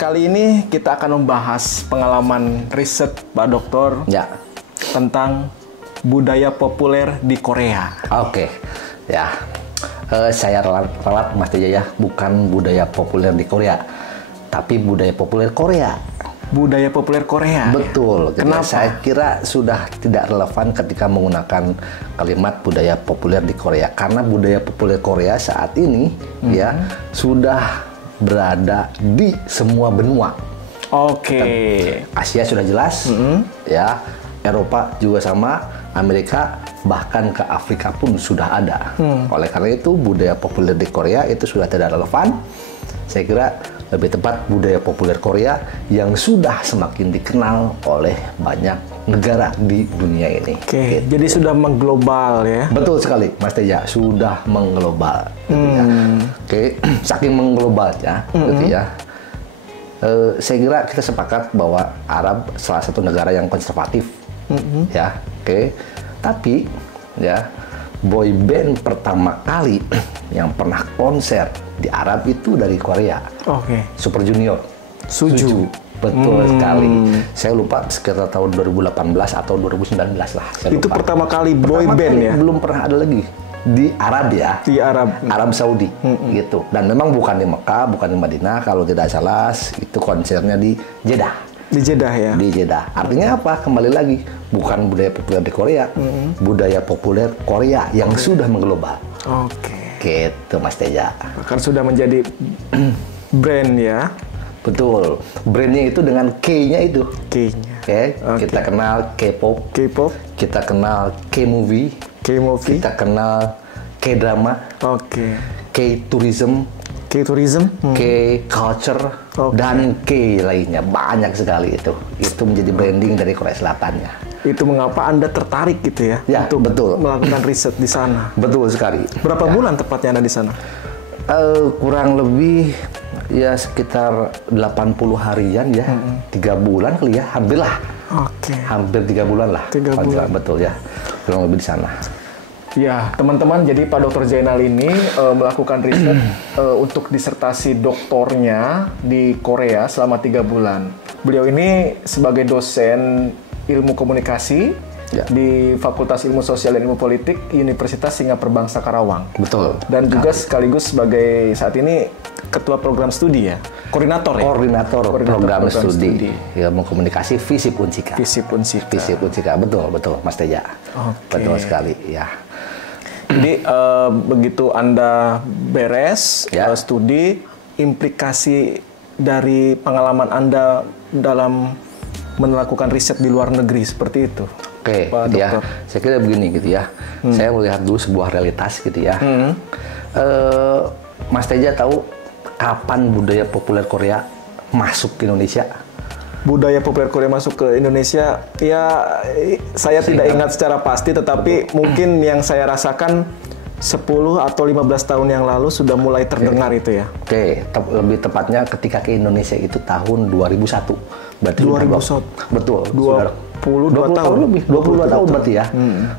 kali ini kita akan membahas pengalaman riset Pak Dokter tentang budaya populer di Korea. Oke, ya. Saya ralat Mas Teja ya, bukan budaya populer di Korea, tapi budaya populer Korea. Budaya populer Korea. Betul. Kenapa? Saya kira sudah tidak relevan ketika menggunakan kalimat budaya populer di Korea, karena budaya populer Korea saat ini ya sudah berada di semua benua. Oke. Asia sudah jelas, ya. Eropa juga sama, Amerika bahkan ke Afrika pun sudah ada. Oleh karena itu budaya populer di Korea itu sudah tidak relevan. Saya kira lebih tepat budaya populer Korea yang sudah semakin dikenal oleh banyak negara di dunia ini. Oke, jadi sudah mengglobal ya? Betul sekali, Mas Teja, sudah mengglobal. Gitu ya. Oke, saking mengglobalnya, gitu ya. Saya kira kita sepakat bahwa Arab salah satu negara yang konservatif, ya. Oke, tapi ya boy band pertama kali yang pernah konser di Arab itu dari Korea. Oke. Super Junior. Suju. Betul sekali. Saya lupa sekitar tahun 2018 atau 2019 lah. Saya Itu lupa. pertama kali boy band ya? Belum pernah ada lagi di Arab ya. Di Arab. Arab Saudi gitu. Dan memang bukan di Mekah, bukan di Madinah, kalau tidak salah itu konsernya di Jeddah. Di Jeddah ya? Di Jeddah. Artinya apa? Kembali lagi, bukan budaya populer di Korea, budaya populer Korea yang sudah mengglobal. Oke. Gitu, Mas Teja. Bahkan sudah menjadi brand ya? Betul. Brandnya itu dengan K-nya itu. K-nya. Oke. Kita kenal K-pop. K-pop. Kita kenal K-movie. K-movie. Kita kenal K-drama. Oke. K-tourism. K-tourism. K-culture. Dan K lainnya. Banyak sekali itu. Itu menjadi branding dari Korea Selatannya. Itu mengapa Anda tertarik gitu ya? Ya, untuk betul. melakukan riset di sana. Betul sekali. Berapa bulan tepatnya Anda di sana? Kurang lebih ya sekitar 80 harian ya. 3 bulan kali ya, hampir lah. Oke. Hampir 3 bulan lah. 3 bulan. Betul ya. Kurang lebih di sana. Ya, teman-teman, jadi Pak Dr. Zainal ini melakukan riset untuk disertasi doktornya di Korea selama 3 bulan. Beliau ini sebagai dosen ilmu komunikasi di Fakultas Ilmu Sosial dan Ilmu Politik Universitas Singapura Bangsa Karawang. Betul. Dan juga sekaligus sebagai saat ini ketua program studi ya, koordinator ya. Koordinator program studi ilmu komunikasi FISIP Unsika. FISIP Unsika. FISIP Unsika, betul Mas Teja. Betul sekali ya. Jadi begitu Anda beres studi, implikasi dari pengalaman Anda dalam melakukan riset di luar negeri seperti itu. Oke, gitu ya. Saya kira begini gitu ya. Saya melihat dulu sebuah realitas gitu ya. Mas Teja tahu kapan budaya populer Korea masuk ke Indonesia? Budaya populer Korea masuk ke Indonesia, ya saya tidak ingat secara pasti, tetapi mungkin yang saya rasakan 10 atau 15 tahun yang lalu sudah mulai terdengar itu ya. Oke, lebih tepatnya ketika ke Indonesia itu tahun 2001. Berarti 2001. Betul. 22 tahun lebih. 22 tahun berarti ya.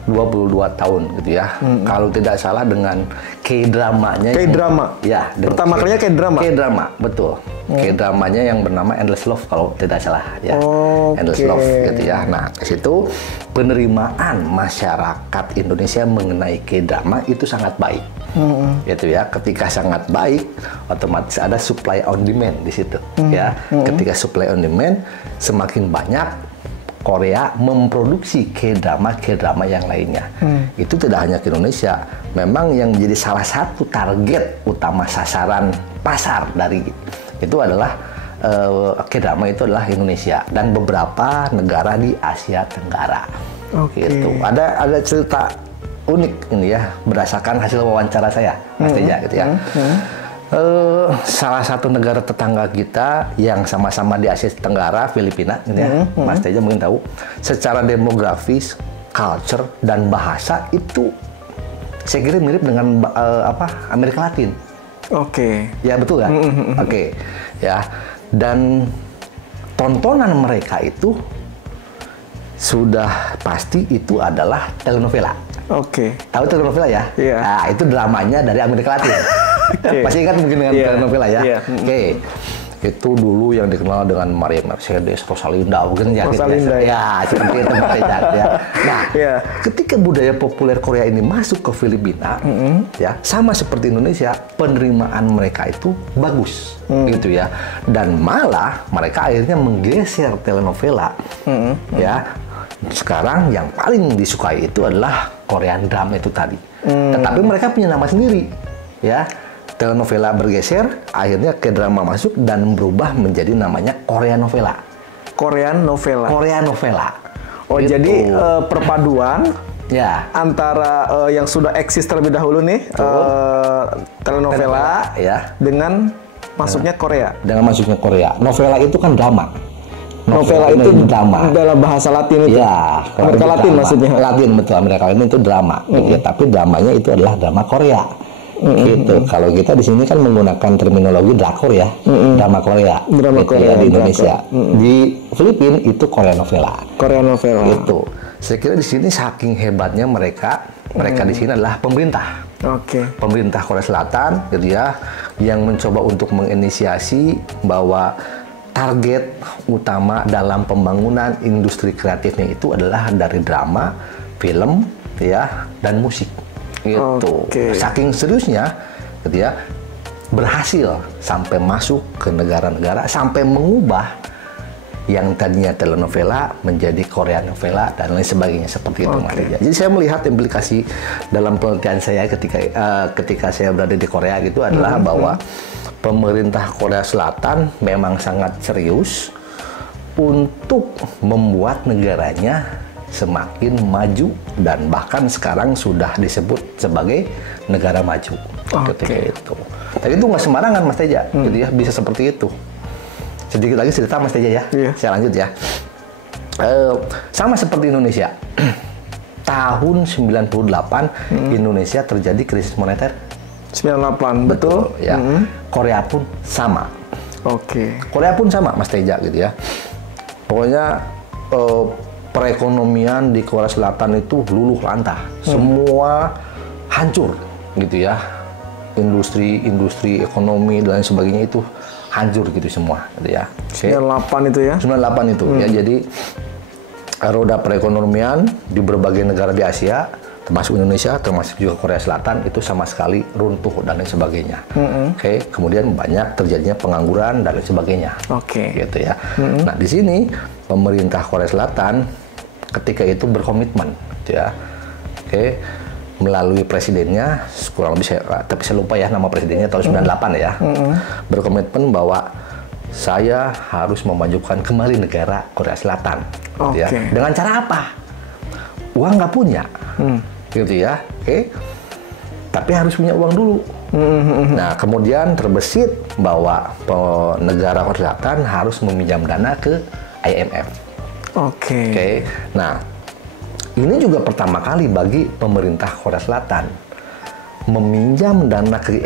22 tahun gitu ya. Kalau tidak salah dengan K-dramanya. K-drama. Ya. Pertama kalinya K-drama. K-drama, betul. K-dramanya yang bernama Endless Love kalau tidak salah ya. Endless Love gitu ya. Nah, ke situ penerimaan masyarakat Indonesia mengenai K-drama itu sangat baik. Gitu ya. Ketika sangat baik, otomatis ada supply on demand di situ ya. Ketika supply on demand semakin banyak, Korea memproduksi K-drama yang lainnya. Itu tidak hanya ke Indonesia, memang yang menjadi salah satu target utama sasaran pasar dari itu adalah K-drama itu adalah Indonesia dan beberapa negara di Asia Tenggara. Gitu. Ada cerita unik ini ya, berdasarkan hasil wawancara saya, Mas Teja gitu ya. Salah satu negara tetangga kita yang sama-sama di Asia Tenggara, Filipina, gitu ya. Mas Teja mungkin tahu, secara demografis, culture dan bahasa itu saya kira mirip dengan Amerika Latin. Ya betul kan? Ya. Dan tontonan mereka itu sudah pasti itu adalah telenovela. Tahu telenovela ya? Nah, itu dramanya dari Amerika Latin. Pasti ingat mungkin dengan telenovela ya. itu dulu yang dikenal dengan Maria Mercedes, Rosalinda, mungkin ya, Rosalinda, gitu ya. Seperti itu ya. Nah, ketika budaya populer Korea ini masuk ke Filipina, ya sama seperti Indonesia, penerimaan mereka itu bagus, gitu ya. Dan malah mereka akhirnya menggeser telenovela, ya. Sekarang yang paling disukai itu adalah Korean drama itu tadi. Tetapi mereka punya nama sendiri, ya. Telenovela bergeser, akhirnya ke drama masuk dan berubah menjadi namanya Korean novela. Korean novela. Korean novela. Oh, gitu. jadi perpaduan ya antara yang sudah eksis terlebih dahulu nih, telenovela ya, dengan masuknya Korea. Dengan masuknya Korea. Novela itu kan drama. Novela itu drama. Dalam bahasa Latin itu. Ya, Amerika Latin maksudnya. Latin, betul. Amerika Latin itu drama. Gitu ya. Tapi dramanya itu adalah drama Korea. Gitu. Kalau kita di sini kan menggunakan terminologi drakor ya, drama Korea. Drama gitu Korea ya, di Indonesia. Di Filipina itu Korean novela. Korean novela. Itu. Saya kira di sini saking hebatnya mereka di sini adalah pemerintah. Oke. Pemerintah Korea Selatan, gitu ya, yang mencoba untuk menginisiasi bahwa target utama dalam pembangunan industri kreatifnya itu adalah dari drama, film, ya, dan musik. Gitu. Saking seriusnya, gitu ya, berhasil sampai masuk ke negara-negara, sampai mengubah yang tadinya telenovela menjadi Korean novela dan lain sebagainya seperti itu. Jadi saya melihat implikasi dalam penelitian saya ketika saya berada di Korea gitu adalah bahwa pemerintah Korea Selatan memang sangat serius untuk membuat negaranya semakin maju dan bahkan sekarang sudah disebut sebagai negara maju. Ketika itu. Tapi itu nggak sembarangan Mas Teja, jadi ya bisa seperti itu. Sedikit lagi cerita Mas Teja ya, saya lanjut ya. Sama seperti Indonesia, tahun 98 Indonesia terjadi krisis moneter. 98, betul. Ya. Korea pun sama. Korea pun sama Mas Teja gitu ya. Pokoknya perekonomian di Korea Selatan itu luluh lantah, semua hancur gitu ya, industri ekonomi dan lain sebagainya itu hancur gitu semua, gitu ya. 98 itu ya? 98 itu ya, jadi roda perekonomian di berbagai negara di Asia, termasuk Indonesia, termasuk juga Korea Selatan itu sama sekali runtuh dan lain sebagainya. Kemudian banyak terjadinya pengangguran dan lain sebagainya. Gitu ya. Nah di sini pemerintah Korea Selatan ketika itu berkomitmen, gitu ya. Melalui presidennya, kurang lebih tapi saya lupa ya nama presidennya tahun 98 ya. Berkomitmen bahwa saya harus memajukan kembali negara Korea Selatan. Gitu ya. Dengan cara apa? Uang nggak punya. Gitu ya. Tapi harus punya uang dulu. Nah, kemudian terbesit bahwa negara Korea Selatan harus meminjam dana ke IMF. Nah, ini juga pertama kali bagi pemerintah Korea Selatan meminjam dana ke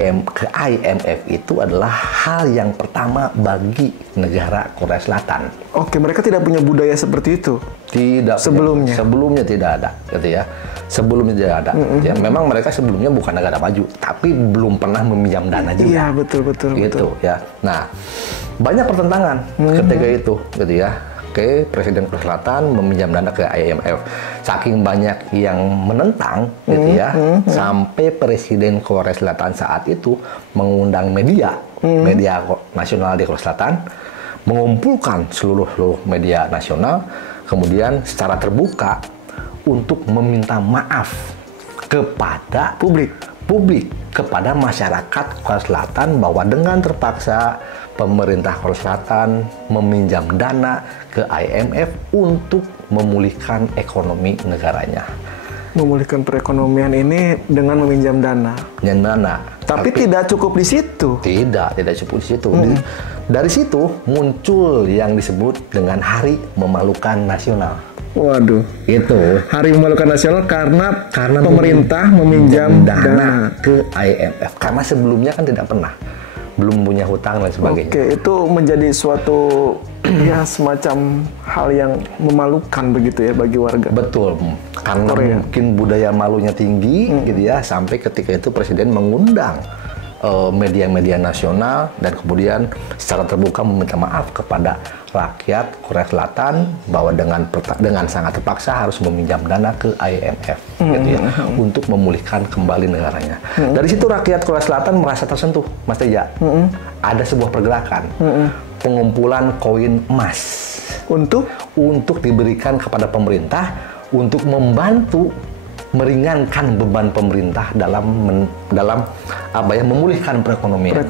IMF itu adalah hal yang pertama bagi negara Korea Selatan. Mereka tidak punya budaya seperti itu. Tidak. Sebelumnya tidak ada, gitu ya. Sebelumnya tidak ada. Ya, memang mereka sebelumnya bukan negara maju, tapi belum pernah meminjam dana juga. Iya, betul. Gitu ya. Nah, banyak pertentangan ketika itu, gitu ya. Presiden Korea Selatan meminjam dana ke IMF. Saking banyak yang menentang, gitu ya, sampai Presiden Korea Selatan saat itu mengundang media nasional di Korea Selatan, mengumpulkan seluruh media nasional, kemudian secara terbuka untuk meminta maaf kepada publik, kepada masyarakat Korea Selatan bahwa dengan terpaksa pemerintah Korea Selatan meminjam dana ke IMF untuk memulihkan ekonomi negaranya. Memulihkan perekonomian ini dengan meminjam dana. Tapi tidak cukup di situ. Tidak cukup di situ. Dari situ muncul yang disebut dengan Hari Memalukan Nasional. Waduh, itu Hari Memalukan Nasional karena pemerintah meminjam dana ke IMF. Karena sebelumnya kan tidak pernah, belum punya hutang dan sebagainya. Itu menjadi suatu ya semacam hal yang memalukan begitu ya bagi warga. Betul, karena mungkin budaya malunya tinggi gitu ya, sampai ketika itu presiden mengundang media-media nasional dan kemudian secara terbuka meminta maaf kepada rakyat Korea Selatan bahwa dengan sangat terpaksa harus meminjam dana ke IMF gitu ya, untuk memulihkan kembali negaranya. Dari situ rakyat Korea Selatan merasa tersentuh, Mas Teja. Ada sebuah pergerakan pengumpulan koin emas untuk diberikan kepada pemerintah untuk membantu meringankan beban pemerintah dalam memulihkan perekonomian.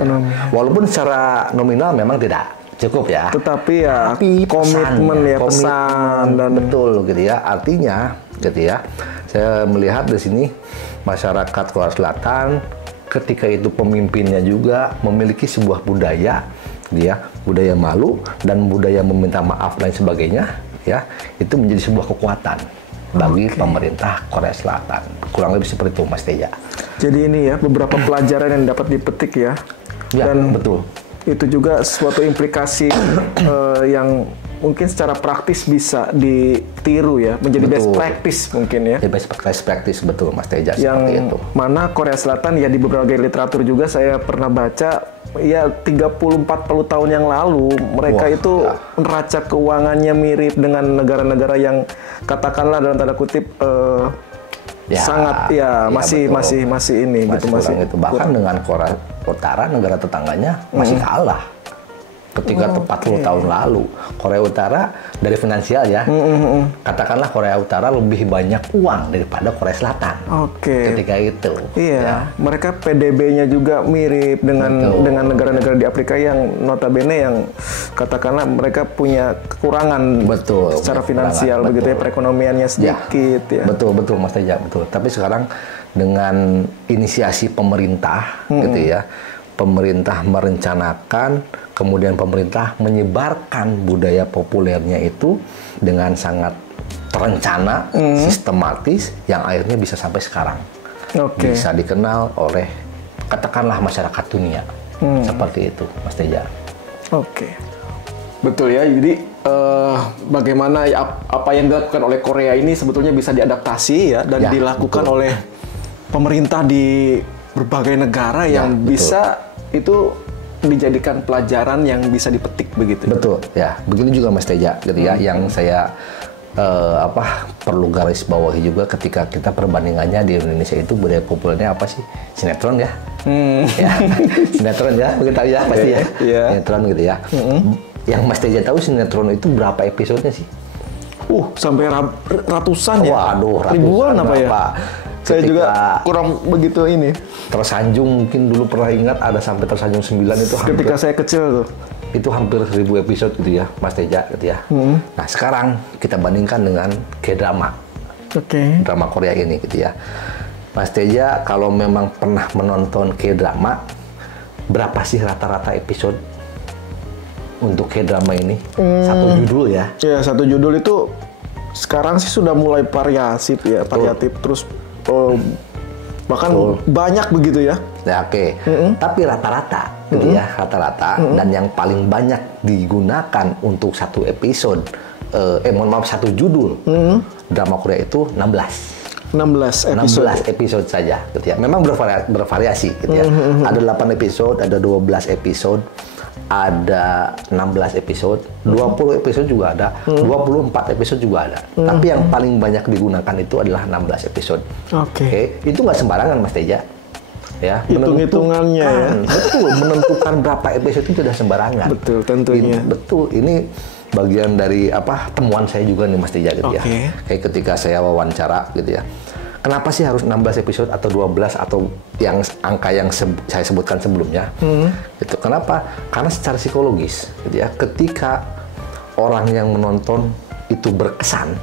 Walaupun secara nominal memang tidak cukup ya. Tetapi komitmen pesan dan betul gitu ya. Artinya gitu ya. Saya melihat di sini masyarakat Korea Selatan ketika itu pemimpinnya juga memiliki sebuah budaya budaya malu dan budaya meminta maaf dan sebagainya ya. Itu menjadi sebuah kekuatan bagi pemerintah Korea Selatan. Kurang lebih seperti itu, Mas Teja. Jadi ini ya beberapa pelajaran yang dapat dipetik ya. Dan betul. Itu juga suatu implikasi yang mungkin secara praktis bisa ditiru ya, menjadi best practice mungkin ya. Best practice betul, Mas Teja, yang seperti itu. Mana Korea Selatan ya di berbagai literatur juga saya pernah baca ya 30-40 tahun yang lalu mereka itu neraca keuangannya mirip dengan negara-negara yang katakanlah dalam tanda kutip sangat masih ini gitu masih itu. Bahkan dengan Korea Utara negara tetangganya masih kalah ketika tepat 10 tahun lalu. Korea Utara dari finansial ya, katakanlah Korea Utara lebih banyak uang daripada Korea Selatan. Ketika itu. Iya, ya. Mereka PDB-nya juga mirip dengan negara-negara di Afrika yang notabene yang katakanlah mereka punya kekurangan secara finansial begitu ya, perekonomiannya sedikit ya. Betul Mas Teja, betul. Tapi sekarang dengan inisiasi pemerintah gitu ya. Pemerintah merencanakan, kemudian pemerintah menyebarkan budaya populernya itu dengan sangat terencana, sistematis, yang akhirnya bisa sampai sekarang. Bisa dikenal oleh, katakanlah masyarakat dunia. Seperti itu, Mas Teja. Betul ya, jadi bagaimana apa yang dilakukan oleh Korea ini sebetulnya bisa diadaptasi ya, dan dilakukan oleh pemerintah di berbagai negara yang bisa itu dijadikan pelajaran yang bisa dipetik begitu. Betul ya, begitu juga Mas Teja gitu ya. Yang saya perlu garis bawahi juga ketika kita perbandingannya di Indonesia itu budaya populernya apa sih? Sinetron ya. Sinetron ya, begitu ya pasti ya. Sinetron gitu ya. Yang Mas Teja tahu sinetron itu berapa episodenya sih? Sampai ratusan ya. Waduh, ribuan apa ya? Saya juga kurang begitu ini. Tersanjung mungkin dulu pernah ingat ada sampai Tersanjung 9 itu ketika saya kecil tuh. Itu hampir 1000 episode gitu ya, Mas Teja gitu ya. Nah, sekarang kita bandingkan dengan K-drama. Drama Korea ini gitu ya. Mas Teja kalau memang pernah menonton K-drama, berapa sih rata-rata episode untuk K-drama ini? Satu judul ya. Iya, satu judul itu sekarang sih sudah mulai variatif ya, variatif terus bahkan banyak begitu ya. Tapi rata-rata gitu ya, rata-rata dan yang paling banyak digunakan untuk satu episode satu judul drama Korea itu 16 episode saja gitu ya. Memang bervariasi gitu ya. Ada 8 episode, ada 12 episode, ada 16 episode, 20 episode juga ada, 24 episode juga ada. Tapi yang paling banyak digunakan itu adalah 16 episode. Itu nggak sembarangan, Mas Teja. Ya, hitung-hitungannya ya. Betul, menentukan berapa episode itu tidak sembarangan. Betul, tentunya. Ini bagian dari temuan saya juga nih Mas Teja gitu ya. Kayak ketika saya wawancara gitu ya. Kenapa sih harus 16 episode atau 12 atau yang angka yang saya sebutkan sebelumnya? Gitu. Kenapa? Karena secara psikologis, gitu ya. Ketika orang yang menonton itu berkesan,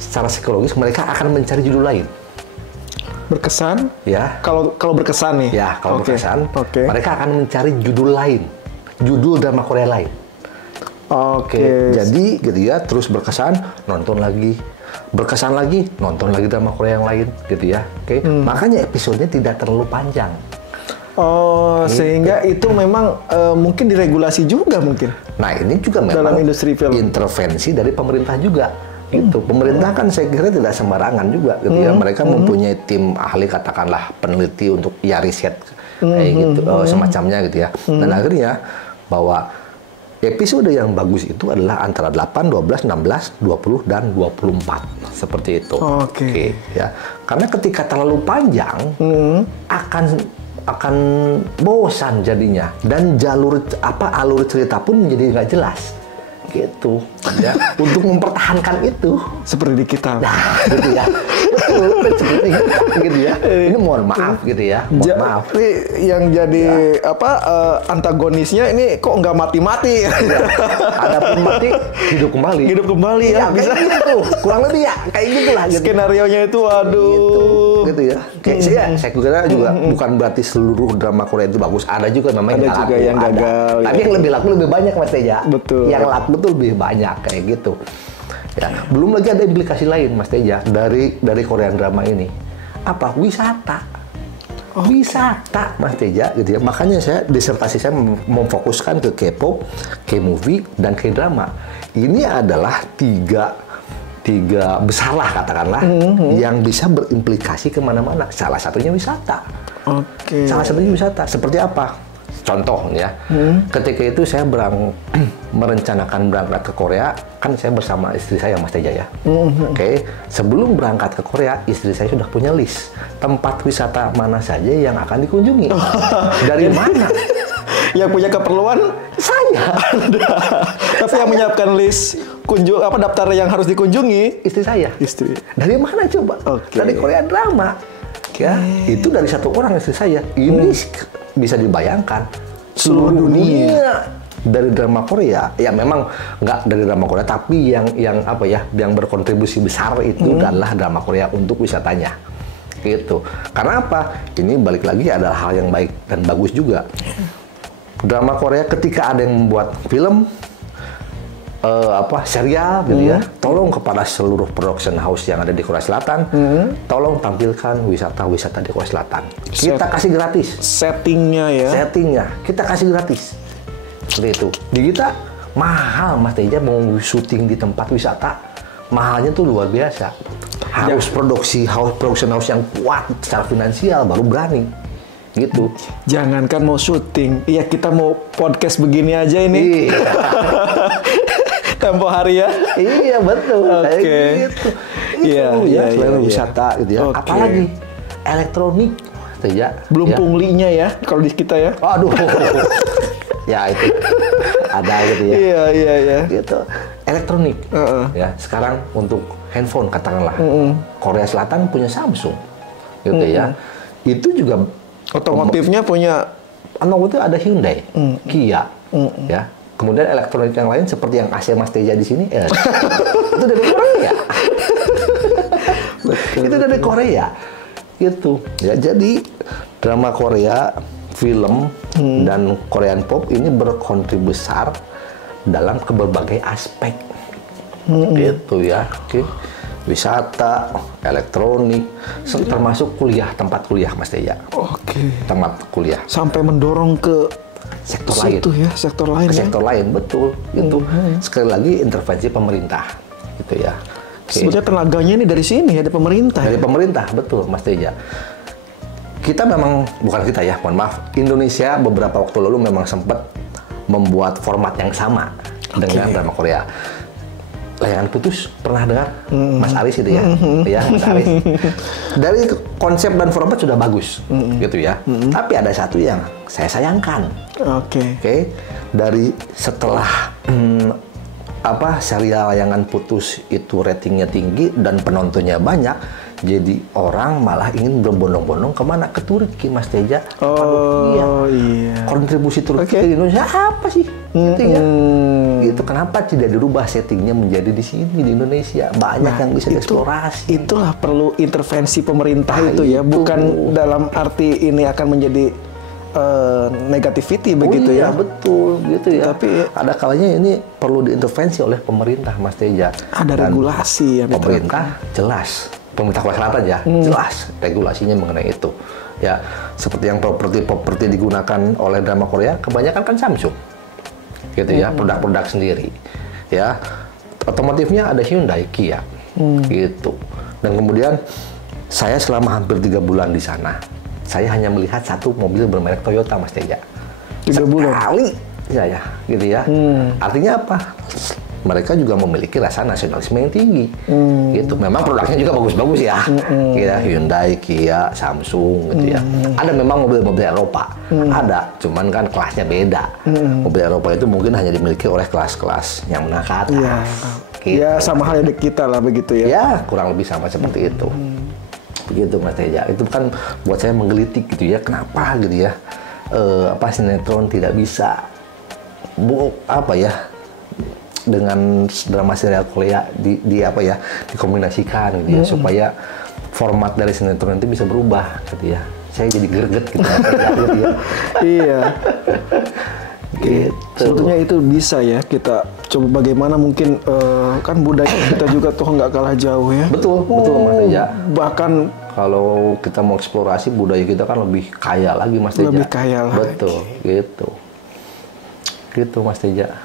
secara psikologis mereka akan mencari judul lain. Berkesan? Ya. Kalau berkesan nih? Ya, kalau berkesan, mereka akan mencari judul lain, judul drama Korea lain. Jadi gitu ya, terus berkesan, nonton lagi. Berkesan lagi, nonton lagi drama Korea yang lain, gitu ya. Makanya episodenya tidak terlalu panjang. Sehingga itu memang mungkin diregulasi juga mungkin. Nah, ini juga memang dalam industri film intervensi dari pemerintah juga. Gitu. Pemerintah kan saya kira tidak sembarangan juga, gitu ya. Mereka mempunyai tim ahli, katakanlah peneliti untuk riset kayak gitu, semacamnya gitu ya. Dan akhirnya bahwa episode yang bagus itu adalah antara 8, 12, 16, 20 dan 24 seperti itu. Oke, ya. Karena ketika terlalu panjang akan bosan jadinya, dan alur cerita pun menjadi nggak jelas gitu ya. Untuk mempertahankan itu seperti di kita, nah gitu ya, betul seperti kita gitu ya. Ini mohon maaf gitu ya, maaf. Ini yang jadi antagonisnya ini kok nggak mati-mati. Ada pun mati, hidup kembali ya, bisa gitu, kurang lebih ya kayak gitulah gitu. Skenarionya itu, aduh gitu ya. Kayak saya kira juga bukan berarti seluruh drama Korea itu bagus, ada juga namanya yang gagal. Tapi yang lebih laku lebih banyak Mas Teja. Betul. Yang laku itu lebih banyak kayak gitu. Ya, belum lagi ada implikasi lain Mas Teja dari Korean drama ini. Apa? Wisata. Wisata Mas Teja gitu ya. Makanya disertasi saya memfokuskan ke K-pop, K-movie dan K-drama. Ini adalah tiga besar lah katakanlah yang bisa berimplikasi kemana-mana. Salah satunya wisata. Salah satunya wisata. Seperti apa? Contoh ya, ketika itu saya merencanakan berangkat ke Korea, kan saya bersama istri saya Mas Teja ya. Sebelum berangkat ke Korea, istri saya sudah punya list tempat wisata mana saja yang akan dikunjungi. Dari mana? Yang punya keperluan saya. Tapi yang menyiapkan list daftar yang harus dikunjungi istri saya. Dari mana coba? Dari Korea drama. Ya, itu dari satu orang istri saya. Ini bisa dibayangkan seluruh dunia dari drama Korea. Ya memang nggak dari drama Korea, tapi yang berkontribusi besar itu adalah drama Korea untuk wisatanya. Gitu. Karena apa? Ini balik lagi adalah hal yang baik dan bagus juga. Drama Korea ketika ada yang membuat film serial gitu ya, tolong kepada seluruh production house yang ada di Korea Selatan, tolong tampilkan wisata di Korea Selatan. Kita kasih gratis. Settingnya kita kasih gratis. Seperti itu. Di kita mahal Mas Teja, mau syuting di tempat wisata, mahalnya tuh luar biasa. Harus production house yang kuat secara finansial baru berani. Gitu. Jangankan mau syuting, ya kita mau podcast begini aja ini. Tempo hari ya. Iya betul. Gitu. Iya, selain wisata gitu ya. Apalagi elektronik, ya. Belum punglinya ya kalau di kita ya. Aduh. Ya itu ada gitu ya. Iya. Gitu. Elektronik. Ya, sekarang untuk handphone katakanlah. Korea Selatan punya Samsung. Gitu ya. Itu juga otomotifnya punya ada Hyundai, Kia. Ya. Kemudian elektronik yang lain seperti yang AC Mas Teja di sini, itu dari Korea. Itu dari Korea, gitu. Ya, jadi drama Korea, film dan Korean pop ini berkontribusi besar dalam berbagai aspek, gitu ya. Wisata, elektronik, termasuk tempat kuliah Mas Teja. Tempat kuliah. Sampai mendorong ke sektor lain. Sektor lain, betul. Itu sekali lagi intervensi pemerintah, gitu ya. Sebenarnya tenaganya ini dari sini ya, dari pemerintah. Dari pemerintah, betul, Mas Teja. Kita memang bukan kita ya, mohon maaf. Indonesia beberapa waktu lalu memang sempat membuat format yang sama dengan drama Korea. Layangan Putus pernah dengar Mas Aris itu ya, ya Mas Aris. Dari konsep dan format sudah bagus, gitu ya. Tapi ada satu yang saya sayangkan. Dari setelah serial Layangan Putus itu ratingnya tinggi dan penontonnya banyak, jadi orang malah ingin berbondong-bondong kemana? Ke Turki, Mas Teja. Kontribusi Turki ke Indonesia apa sih? Gitu ya. Gitu. Kenapa tidak dirubah settingnya menjadi di sini di Indonesia? Banyak yang bisa dieksplorasi. Itulah perlu intervensi pemerintah itu ya, bukan dalam arti ini akan menjadi negativity begitu ya. Betul, gitu ya. Tapi ada kalanya ini perlu diintervensi oleh pemerintah, Mas Teja. Ada regulasi yang pemerintah jelas. Pemerintah Korea Selatan ya, jelas regulasinya mengenai itu. Ya, seperti yang properti digunakan oleh drama Korea, kebanyakan kan Samsung. Gitu ya, produk-produk sendiri. Ya, otomotifnya ada Hyundai, Kia. Gitu. Dan kemudian saya selama hampir 3 bulan di sana, saya hanya melihat satu mobil bermerek Toyota, Mas Teja. 3 bulan. Sekali, ya, gitu ya. Artinya apa? Mereka juga memiliki rasa nasionalisme yang tinggi. Gitu. Memang produknya juga bagus-bagus ya. Kira Hyundai, Kia, Samsung, gitu ya. Ada memang mobil-mobil Eropa, ada, cuman kan kelasnya beda. Mobil Eropa itu mungkin hanya dimiliki oleh kelas-kelas yang menengah ke atas. Iya. Gitu. Ya sama halnya kita lah begitu ya. Ya, kurang lebih sama seperti itu. Begitu Mas Teja. Itu kan buat saya menggelitik gitu ya. Kenapa gitu ya? Sinetron tidak bisa dengan drama serial Korea dikombinasikan gitu ya, supaya format dari sinetron itu bisa berubah gitu ya. Saya jadi greget gitu ya. Iya. Gitu. Sebetulnya itu bisa ya, kita coba bagaimana mungkin kan budaya kita juga tuh nggak kalah jauh ya. Betul Mas Teja. Bahkan kalau kita mau eksplorasi budaya kita kan lebih kaya lagi Mas Teja. Lebih kaya lagi. Betul, gitu Mas Teja.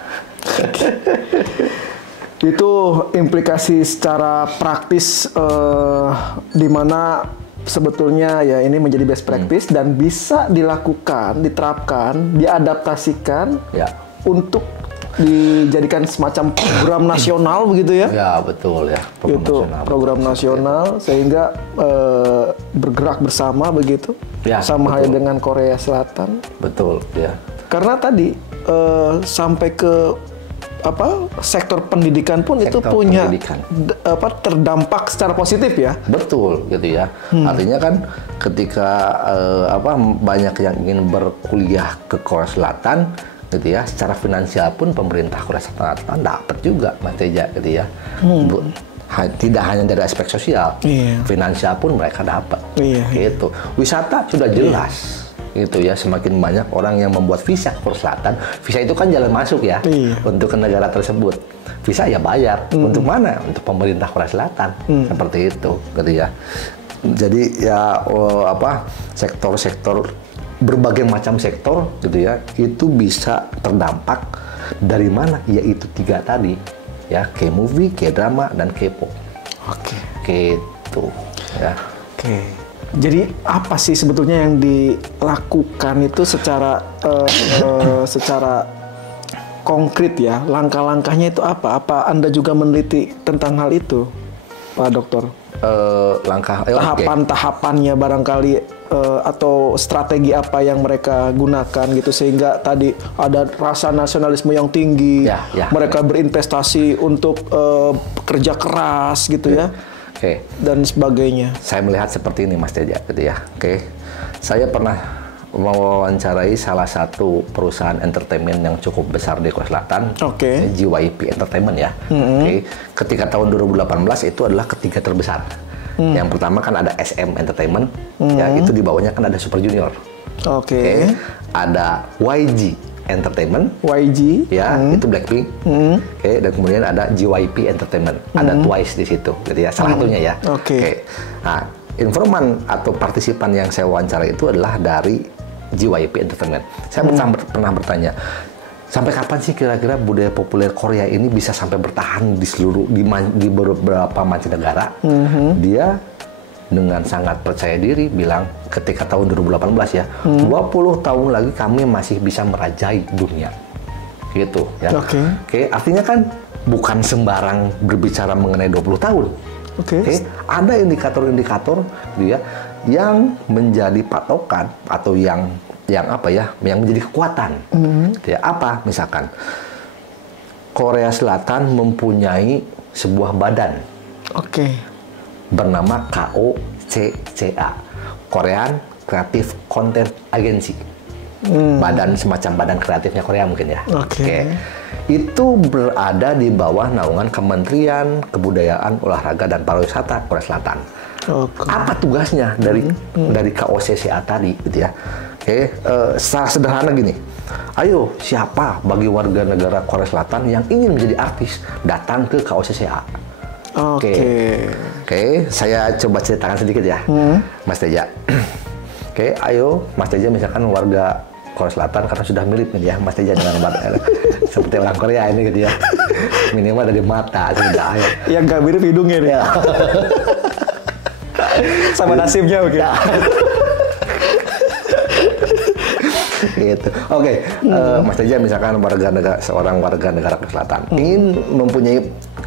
Itu implikasi secara praktis di mana sebetulnya ya ini menjadi best practice dan bisa dilakukan, diterapkan, diadaptasikan Ya. untuk dijadikan semacam program nasional begitu ya. Ya, betul ya. Program nasional sehingga bergerak bersama begitu. Ya, sama betul. halnya dengan Korea Selatan. Betul, ya. Karena tadi sampai ke sektor pendidikan pun itu punya terdampak secara positif ya. Betul gitu ya. Artinya kan ketika banyak yang ingin berkuliah ke Korea Selatan gitu ya, secara finansial pun pemerintah Korea Selatan dapat juga Mas Teja gitu ya. Tidak hanya dari aspek sosial, finansial pun mereka dapat. Gitu. Wisata sudah jelas. Gitu ya, semakin banyak orang yang membuat visa ke Korea Selatan. Visa itu kan jalan masuk ya untuk ke negara tersebut. Visa ya bayar. Untuk mana? Untuk pemerintah Korea Selatan. Seperti itu, gitu ya. Jadi ya sektor-sektor, berbagai macam sektor gitu ya, itu bisa terdampak dari mana? Yaitu 3 tadi ya, K-movie, K-drama, dan K-pop. Oke. Gitu ya. Oke. Jadi apa sih sebetulnya yang dilakukan itu secara konkret ya? Langkah-langkahnya itu apa? Apa Anda juga meneliti tentang hal itu, Pak Dokter? Tahapan-tahapannya barangkali atau strategi apa yang mereka gunakan gitu sehingga tadi ada rasa nasionalisme yang tinggi, mereka berinvestasi untuk kerja keras gitu ya. Dan sebagainya. Saya melihat seperti ini Mas Teja gitu ya. Saya pernah mewawancarai salah satu perusahaan entertainment yang cukup besar di Korea Selatan, JYP Entertainment ya. Ketika tahun 2018 itu adalah ketiga terbesar. Yang pertama kan ada SM Entertainment, ya itu di bawahnya kan ada Super Junior. Ada YG Entertainment, ya itu Blackpink, dan kemudian ada JYP Entertainment, ada Twice di situ, gitu ya, salah satunya ya. Nah, informan atau partisipan yang saya wawancara itu adalah dari JYP Entertainment. Saya pernah bertanya, sampai kapan sih kira-kira budaya populer Korea ini bisa sampai bertahan di beberapa mancanegara? Dia dengan sangat percaya diri bilang ketika tahun 2018 ya, 20 tahun lagi kami masih bisa merajai dunia. Gitu ya. Artinya kan bukan sembarang berbicara mengenai 20 tahun. Ada indikator-indikator gitu ya yang menjadi patokan atau yang menjadi kekuatan. Gitu ya. Apa misalkan Korea Selatan mempunyai sebuah badan. Bernama KOCCA, Korean Creative Content Agency. Semacam badan kreatifnya Korea mungkin ya. Itu berada di bawah naungan Kementerian Kebudayaan, Olahraga, dan Pariwisata Korea Selatan. Apa tugasnya dari KOCCA tadi gitu ya? Secara sederhana gini. Ayo, siapa bagi warga negara Korea Selatan yang ingin menjadi artis datang ke KOCCA? Saya coba ceritakan sedikit ya, Mas Teja. Ayo, Mas Teja misalkan warga Korea Selatan karena sudah mirip nih ya, Mas Teja dengan seperti orang Korea ini gitu ya. Minimal dari mata sudah. Yang nggak mirip hidungnya nih. Sama nasibnya mungkin. Gitu. Oke, Mas Teja misalkan seorang warga negara Korea Selatan ingin mempunyai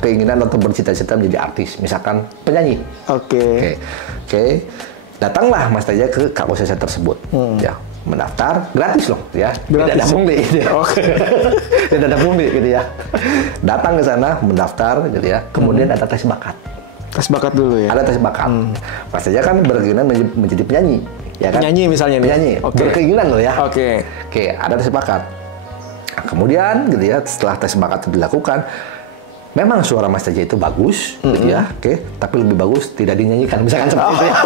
keinginan atau bercita-cita menjadi artis, misalkan penyanyi. Oke. Datanglah Mas Teja ke KOCC tersebut, ya, mendaftar gratis loh, ya. Gratis. Tidak ada pungli, gitu ya. Tidak ada pungli, gitu ya. Datang ke sana, mendaftar, gitu ya. Kemudian ada tes bakat. Tes bakat dulu ya. Ada tes bakat. Mas Teja kan berkeinginan menjadi penyanyi, ya kan? Penyanyi misalnya nih. Penyanyi. Berkeinginan loh ya. Oke, ada tes bakat. Nah, kemudian gitu ya, setelah tes bakat itu dilakukan, memang suara Mas Teja itu bagus, gitu ya. Tapi lebih bagus tidak dinyanyikan, misalkan seperti itu ya.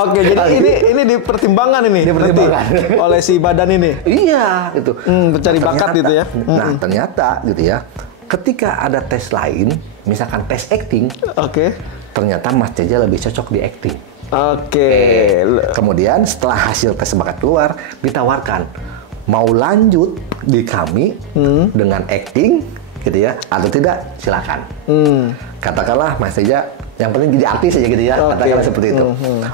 Oke, jadi ini dipertimbangkan ini. Dipertimbangkan oleh si badan ini. Iya, gitu. Mencari bakat gitu ya. Nah, ternyata gitu ya, ketika ada tes lain, misalkan tes acting, ternyata Mas Teja lebih cocok di acting. Kemudian setelah hasil tes bakat keluar, ditawarkan mau lanjut di kami dengan acting, gitu ya, atau tidak, silakan. Katakanlah Mas Teja yang penting jadi artis aja gitu ya, katakanlah seperti itu.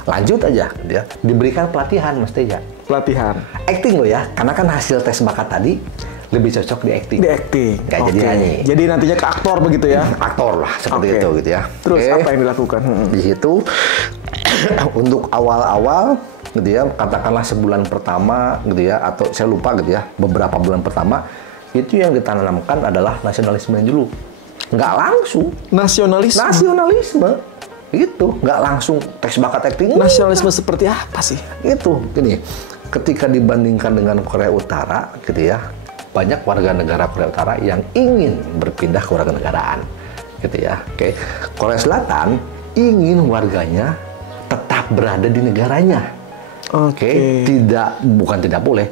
Lanjut aja, gitu ya. Diberikan pelatihan Mas Teja. Pelatihan. Acting loh ya, karena kan hasil tes bakat tadi lebih cocok di acting. Di acting. Nggak jadi nyanyi. Jadi nantinya ke aktor begitu ya? Aktor lah, seperti itu gitu ya. Terus apa yang dilakukan? Di situ untuk awal-awal gitu ya, katakanlah sebulan pertama gitu ya, atau saya lupa gitu ya, beberapa bulan pertama, itu yang ditanamkan adalah nasionalisme dulu. Nggak langsung. Nasionalisme. Itu nggak langsung tes bakat acting. Nasionalisme seperti apa sih? Itu gini, ketika dibandingkan dengan Korea Utara gitu ya, banyak warga negara Korea Utara yang ingin berpindah ke warganegaraan gitu ya. Korea Selatan ingin warganya tetap berada di negaranya. Bukan tidak boleh,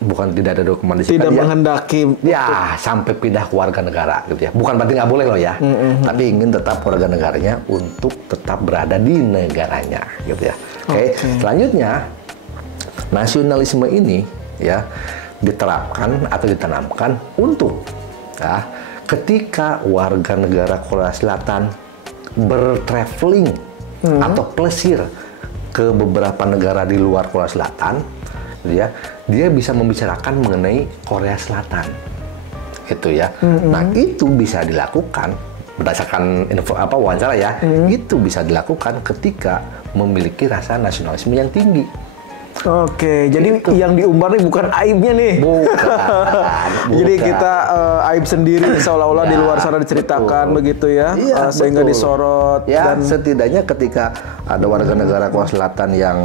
bukan tidak ada dokumentasi. Tidak menghendaki ya sampai pindah ke warga negara gitu ya. Bukan berarti nggak boleh loh ya. Tapi ingin tetap warga negaranya untuk tetap berada di negaranya gitu ya. Selanjutnya, nasionalisme ini ya diterapkan atau ditanamkan untuk ya, ketika warga negara Korea Selatan bertraveling atau plesir ke beberapa negara di luar Korea Selatan, ya, dia bisa membicarakan mengenai Korea Selatan, gitu ya. Nah, itu bisa dilakukan berdasarkan wawancara ya. Itu bisa dilakukan ketika memiliki rasa nasionalisme yang tinggi. Jadi yang diumbar nih bukan aibnya nih. Bukan. Jadi kita aib sendiri seolah-olah di luar sana diceritakan begitu ya, sehingga disorot. Ya, dan setidaknya ketika ada warga negara Korea Selatan yang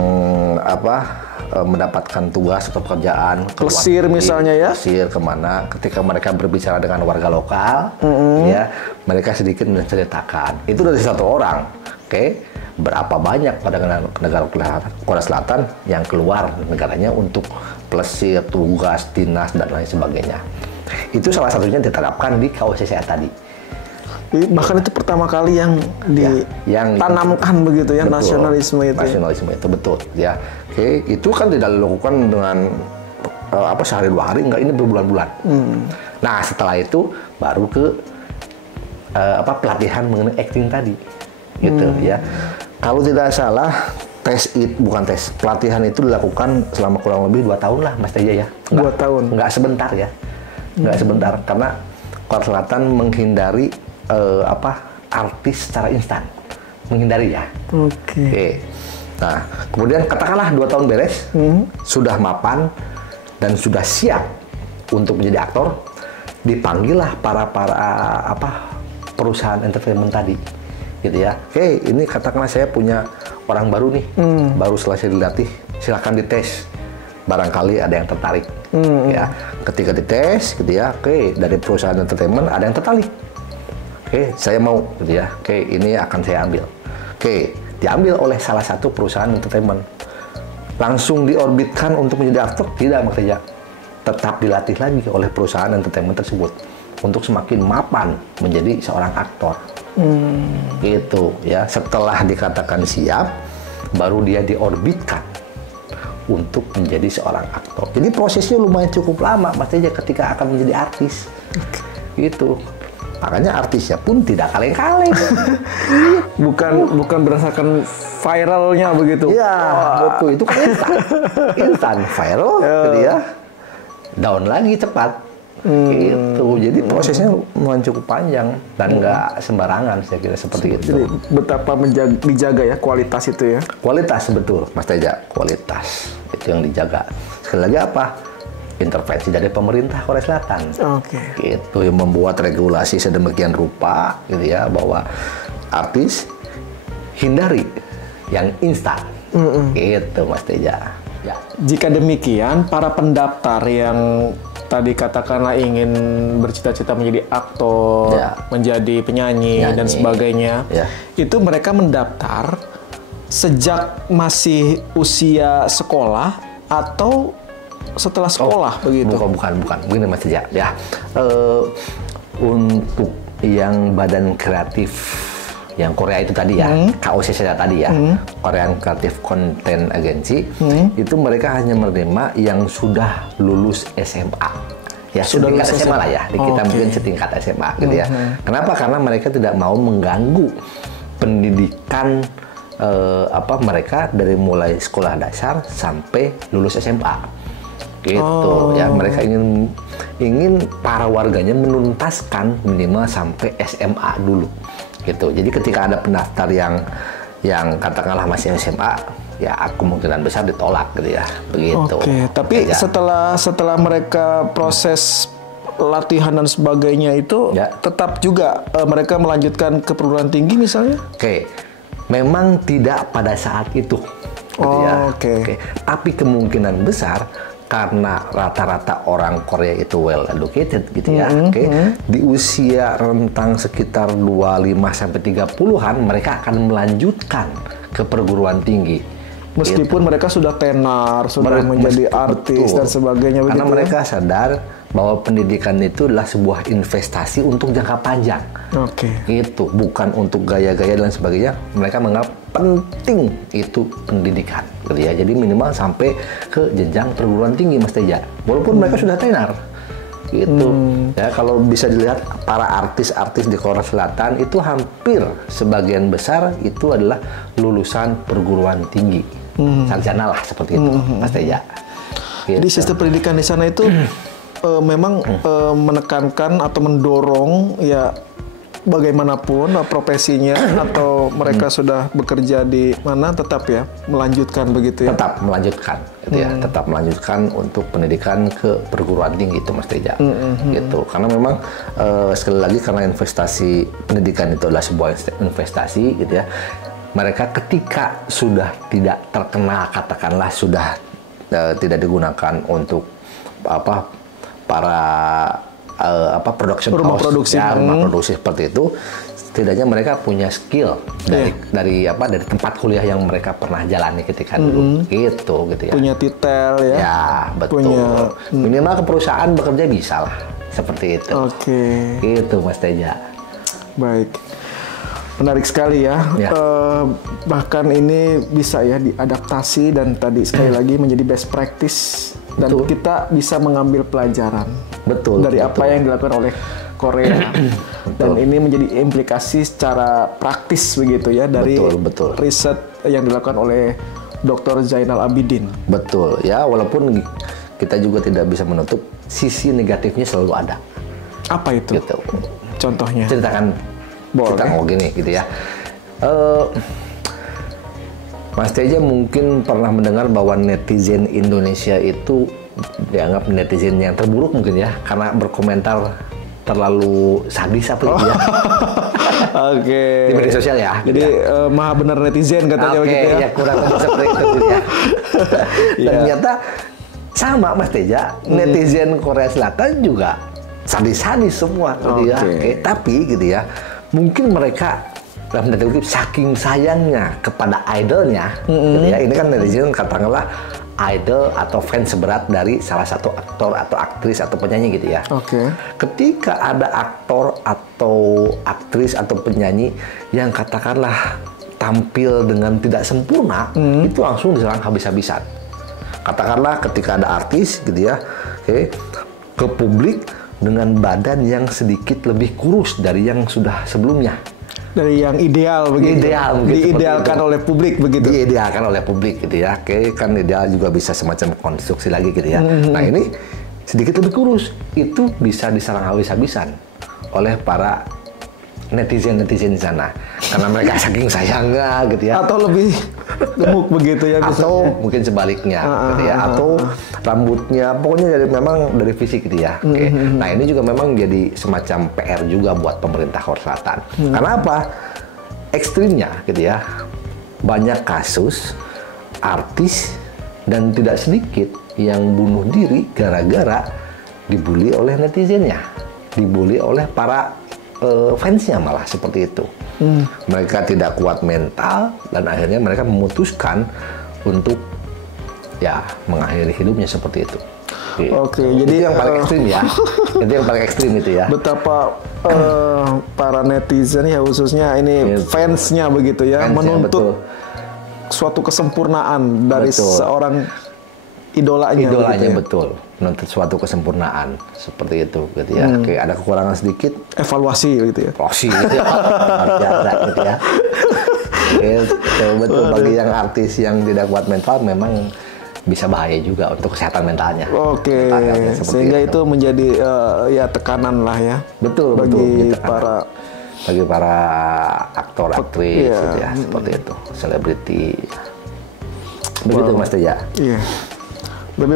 mendapatkan tugas atau pekerjaan plesir misalnya ya, plesir kemana, ketika mereka berbicara dengan warga lokal, ya mereka sedikit menceritakan. Itu dari satu orang, berapa banyak pada negara Korea Selatan yang keluar negaranya untuk plesir, tugas, dinas, dan lain sebagainya. Itu salah satunya diterapkan di KOCC tadi. Bahkan itu pertama kali yang ditanamkan begitu ya, betul, nasionalisme itu. Nasionalisme itu betul ya. Itu kan tidak dilakukan dengan sehari dua hari, enggak, ini berbulan-bulan. Nah, setelah itu baru ke pelatihan mengenai acting tadi. Gitu ya. Kalau tidak salah, pelatihan itu dilakukan selama kurang lebih 2 tahun lah, Mas Teja ya. 2 tahun. Enggak sebentar ya. Enggak sebentar, karena Korea Selatan menghindari artis secara instan. Menghindari ya. Nah, kemudian katakanlah 2 tahun beres, sudah mapan dan sudah siap untuk menjadi aktor, dipanggillah para perusahaan entertainment tadi. Gitu ya. Ini katakanlah saya punya orang baru nih, baru selesai dilatih, silakan dites, barangkali ada yang tertarik. Ya, ketika dites, gitu ya, dari perusahaan entertainment ada yang tertarik, saya mau, gitu ya, ini akan saya ambil, diambil oleh salah satu perusahaan entertainment, langsung diorbitkan untuk menjadi aktor, tidak, maksudnya tetap dilatih lagi oleh perusahaan entertainment tersebut untuk semakin mapan menjadi seorang aktor. Gitu ya. Setelah dikatakan siap, baru dia diorbitkan untuk menjadi seorang aktor. Jadi prosesnya lumayan cukup lama, Mas Teja, ketika akan menjadi artis. Gitu. Makanya artisnya pun tidak kaleng-kaleng. bukan berdasarkan viralnya begitu. Iya, betul. Itu kan instan viral, gitu ya. Down lagi cepat. Gitu. Jadi prosesnya memang cukup panjang dan nggak sembarangan, saya kira seperti itu. Jadi betapa dijaga ya kualitas itu ya. Kualitas betul, Mas Teja. Kualitas itu yang dijaga. Sekali lagi apa? Intervensi dari pemerintah Korea Selatan. Oke. Gitu yang membuat regulasi sedemikian rupa, gitu ya, bahwa artis hindari yang instan. Gitu, Mas Teja. Ya. Jika demikian, para pendaftar yang tadi katakanlah ingin bercita-cita menjadi aktor, menjadi penyanyi dan sebagainya, itu mereka mendaftar sejak masih usia sekolah atau setelah sekolah begitu? Bukan. Begini Mas Teja, ya. Untuk yang badan kreatif yang Korea itu tadi ya, KOC saya tadi ya, Korean Creative Content Agency, itu mereka hanya menerima yang sudah lulus SMA. Ya, sudah setingkat SMA lah ya, di kita mungkin setingkat SMA gitu ya. Kenapa? Karena mereka tidak mau mengganggu pendidikan mereka dari mulai sekolah dasar sampai lulus SMA. Gitu ya, mereka ingin para warganya menuntaskan minimal sampai SMA dulu. Gitu. Jadi ketika ada pendaftar yang katakanlah masih SMA, ya kemungkinan besar ditolak gitu ya. Begitu. Oke, tapi setelah mereka proses latihan dan sebagainya itu tetap juga mereka melanjutkan ke perguruan tinggi misalnya? Oke. Memang tidak pada saat itu. Gitu ya. Oke. Tapi kemungkinan besar karena rata-rata orang Korea itu well educated gitu ya. Di usia rentang sekitar 25 sampai 30-an mereka akan melanjutkan ke perguruan tinggi. Meskipun mereka sudah tenar, sudah menjadi artis dan sebagainya. Karena begitu mereka sadar bahwa pendidikan itu adalah sebuah investasi untuk jangka panjang. Itu bukan untuk gaya-gaya dan sebagainya. Mereka menganggap penting itu pendidikan, gitu ya. Jadi minimal sampai ke jenjang perguruan tinggi, Mas Teja. Walaupun mereka sudah tenar, gitu. Ya, kalau bisa dilihat para artis-artis di Korea Selatan itu hampir sebagian besar itu adalah lulusan perguruan tinggi, sarjana lah seperti itu, Mas Teja. Gitu. Di sistem pendidikan di sana itu memang menekankan atau mendorong ya bagaimanapun profesinya atau mereka sudah bekerja di mana tetap ya melanjutkan begitu ya? Tetap melanjutkan, gitu ya. Tetap melanjutkan untuk pendidikan ke perguruan tinggi itu, Mas Teja. Gitu. Karena memang sekali lagi karena investasi pendidikan itu adalah sebuah investasi, gitu ya. Mereka ketika sudah tidak terkenal, katakanlah sudah tidak digunakan untuk para rumah produksi seperti itu, setidaknya mereka punya skill dari tempat kuliah yang mereka pernah jalani ketika dulu, gitu ya. Punya titel ya. Ya, betul. Minimal ke perusahaan bekerja bisa lah, seperti itu. Gitu, Mas Teja. Baik. Menarik sekali ya. Bahkan ini bisa ya diadaptasi dan tadi sekali lagi menjadi best practice dan kita bisa mengambil pelajaran dari apa yang dilakukan oleh Korea dan ini menjadi implikasi secara praktis begitu ya dari riset yang dilakukan oleh Dr. Zainal Abidin. Betul ya, walaupun kita juga tidak bisa menutup sisi negatifnya selalu ada. Apa itu? Gitu. Contohnya? Ceritakan. Kita mau gini gitu ya. Mas Teja mungkin pernah mendengar bahwa netizen Indonesia itu dianggap netizen yang terburuk mungkin ya, karena berkomentar terlalu sadis apa gitu ya. Di media sosial ya. Jadi maha benar netizen katanya begitu ya. Kurang lebih seperti itu gitu ya. Dan ternyata sama Mas Teja, netizen Korea Selatan juga sadis-sadis semua gitu ya. Tapi gitu ya, mungkin mereka dalam tanda kutip saking sayangnya kepada idolnya, gitu ya. Ini kan netizen katakanlah idol atau fans seberat dari salah satu aktor atau aktris atau penyanyi gitu ya. Ketika ada aktor atau aktris atau penyanyi yang katakanlah tampil dengan tidak sempurna, itu langsung diserang habis-habisan. Katakanlah ketika ada artis gitu ya, ke publik dengan badan yang sedikit lebih kurus dari yang sudah sebelumnya. Dari yang ideal begitu. Ideal, begitu, diidealkan oleh publik begitu. Diidealkan oleh publik gitu ya. Oke, kan ideal juga bisa semacam konstruksi lagi gitu ya. Nah, ini sedikit lebih kurus. Itu bisa diserang habis-habisan oleh para netizen di sana. Karena mereka saking sayangnya gitu ya. Atau lebih gemuk begitu ya. Atau mungkin sebaliknya gitu ya. Atau rambutnya, pokoknya memang dari fisik gitu ya. Oke. Nah, ini juga memang jadi semacam PR juga buat pemerintah Korea Selatan. Karena apa? Ekstrimnya gitu ya. Banyak kasus artis dan tidak sedikit yang bunuh diri gara-gara dibully oleh netizennya. Dibully oleh para fansnya malah seperti itu. Mereka tidak kuat mental dan akhirnya mereka memutuskan untuk ya mengakhiri hidupnya seperti itu. Oke, jadi yang paling ekstrim ya. Itu yang paling ekstrim itu ya. Betapa para netizen ya khususnya ini fansnya begitu ya, fansnya, menuntut suatu kesempurnaan dari seorang idolanya gitu ya. Betul, menuntut suatu kesempurnaan seperti itu gitu ya. Kayak ada kekurangan sedikit, evaluasi gitu ya. Evaluasi gitu ya. Biasa gitu ya. Betul, bagi yang artis yang tidak kuat mental memang bisa bahaya juga untuk kesehatan mentalnya. Oke, sehingga itu menjadi ya tekanan lah ya. Betul, bagi para aktor, aktris gitu ya, seperti itu, selebriti. Begitu Mas Teja. Iya. Tapi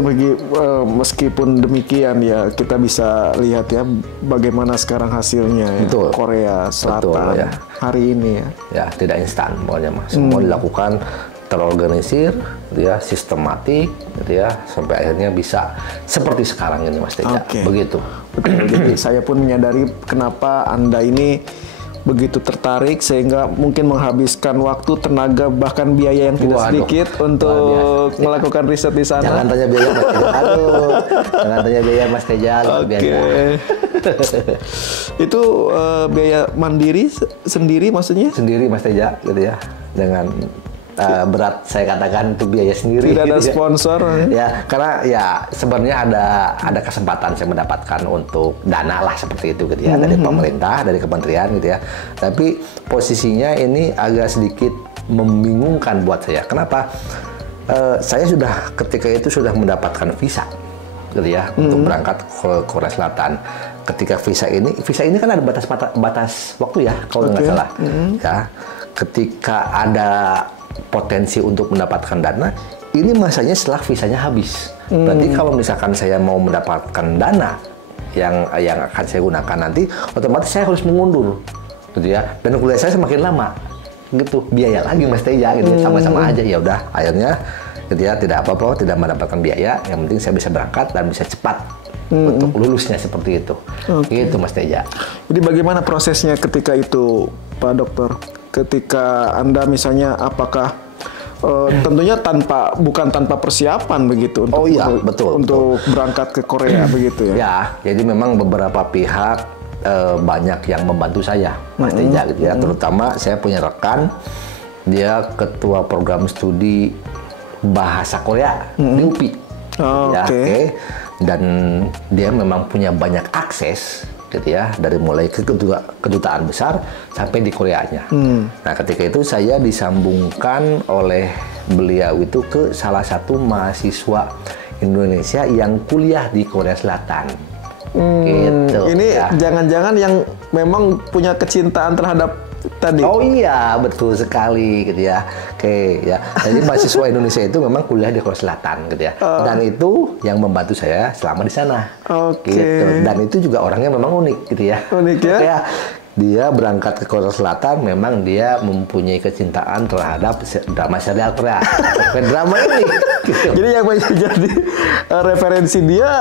meskipun demikian ya kita bisa lihat ya bagaimana sekarang hasilnya ya, Korea Selatan hari ini ya. Ya tidak instan pokoknya Mas. Semua dilakukan terorganisir, gitu ya, sistematik, gitu ya, sampai akhirnya bisa seperti sekarang ini Mas Teja. Begitu. Jadi saya pun menyadari kenapa Anda ini begitu tertarik sehingga mungkin menghabiskan waktu, tenaga, bahkan biaya yang tidak sedikit untuk melakukan riset di sana. Jangan tanya biaya Mas Teja. Jangan tanya biaya Mas Teja. Itu biaya mandiri sendiri maksudnya? Sendiri Mas Teja gitu ya. Dengan berat saya katakan itu biaya sendiri. Tidak ada sponsor. Ya, karena ya sebenarnya ada kesempatan saya mendapatkan untuk dana lah seperti itu gitu ya, dari pemerintah, dari kementerian gitu ya. Tapi posisinya ini agak sedikit membingungkan buat saya. Kenapa? Saya ketika itu sudah mendapatkan visa gitu ya, untuk berangkat ke Korea Selatan. Ketika visa ini kan ada batas waktu ya, kalau nggak salah. Ya, ketika ada potensi untuk mendapatkan dana, ini masanya setelah visanya habis. Berarti kalau misalkan saya mau mendapatkan dana yang akan saya gunakan nanti, otomatis saya harus mengundur, gitu ya. Dan kuliah saya semakin lama, gitu. Biaya lagi Mas Teja, gitu. Sama-sama aja. Ya udah, akhirnya, gitu ya, tidak apa-apa, tidak mendapatkan biaya. Yang penting saya bisa berangkat dan bisa cepat untuk lulusnya seperti itu. Gitu Mas Teja. Jadi bagaimana prosesnya ketika itu, Pak Dokter? Ketika Anda misalnya apakah tentunya bukan tanpa persiapan begitu untuk berangkat ke Korea begitu ya? Ya, jadi memang beberapa pihak banyak yang membantu saya Mas Teja gitu ya. Terutama saya punya rekan, dia ketua program studi bahasa Korea di UPI. Dan dia memang punya banyak akses gitu ya, dari mulai ke kedutaan besar sampai di Koreanya. Nah, ketika itu saya disambungkan oleh beliau itu ke salah satu mahasiswa Indonesia yang kuliah di Korea Selatan. Gitu. Ini jangan-jangan yang memang punya kecintaan terhadap tadi. Oh iya, betul sekali gitu ya. Oke ya. Jadi mahasiswa Indonesia itu memang kuliah di Korea Selatan gitu ya. Dan itu yang membantu saya selama di sana. Gitu. Dan itu juga orangnya memang unik gitu ya. Unik ya. Ya. Dia berangkat ke Korea Selatan, memang dia mempunyai kecintaan terhadap drama serial Korea. Drama ini. Gitu. Jadi yang jadi referensi dia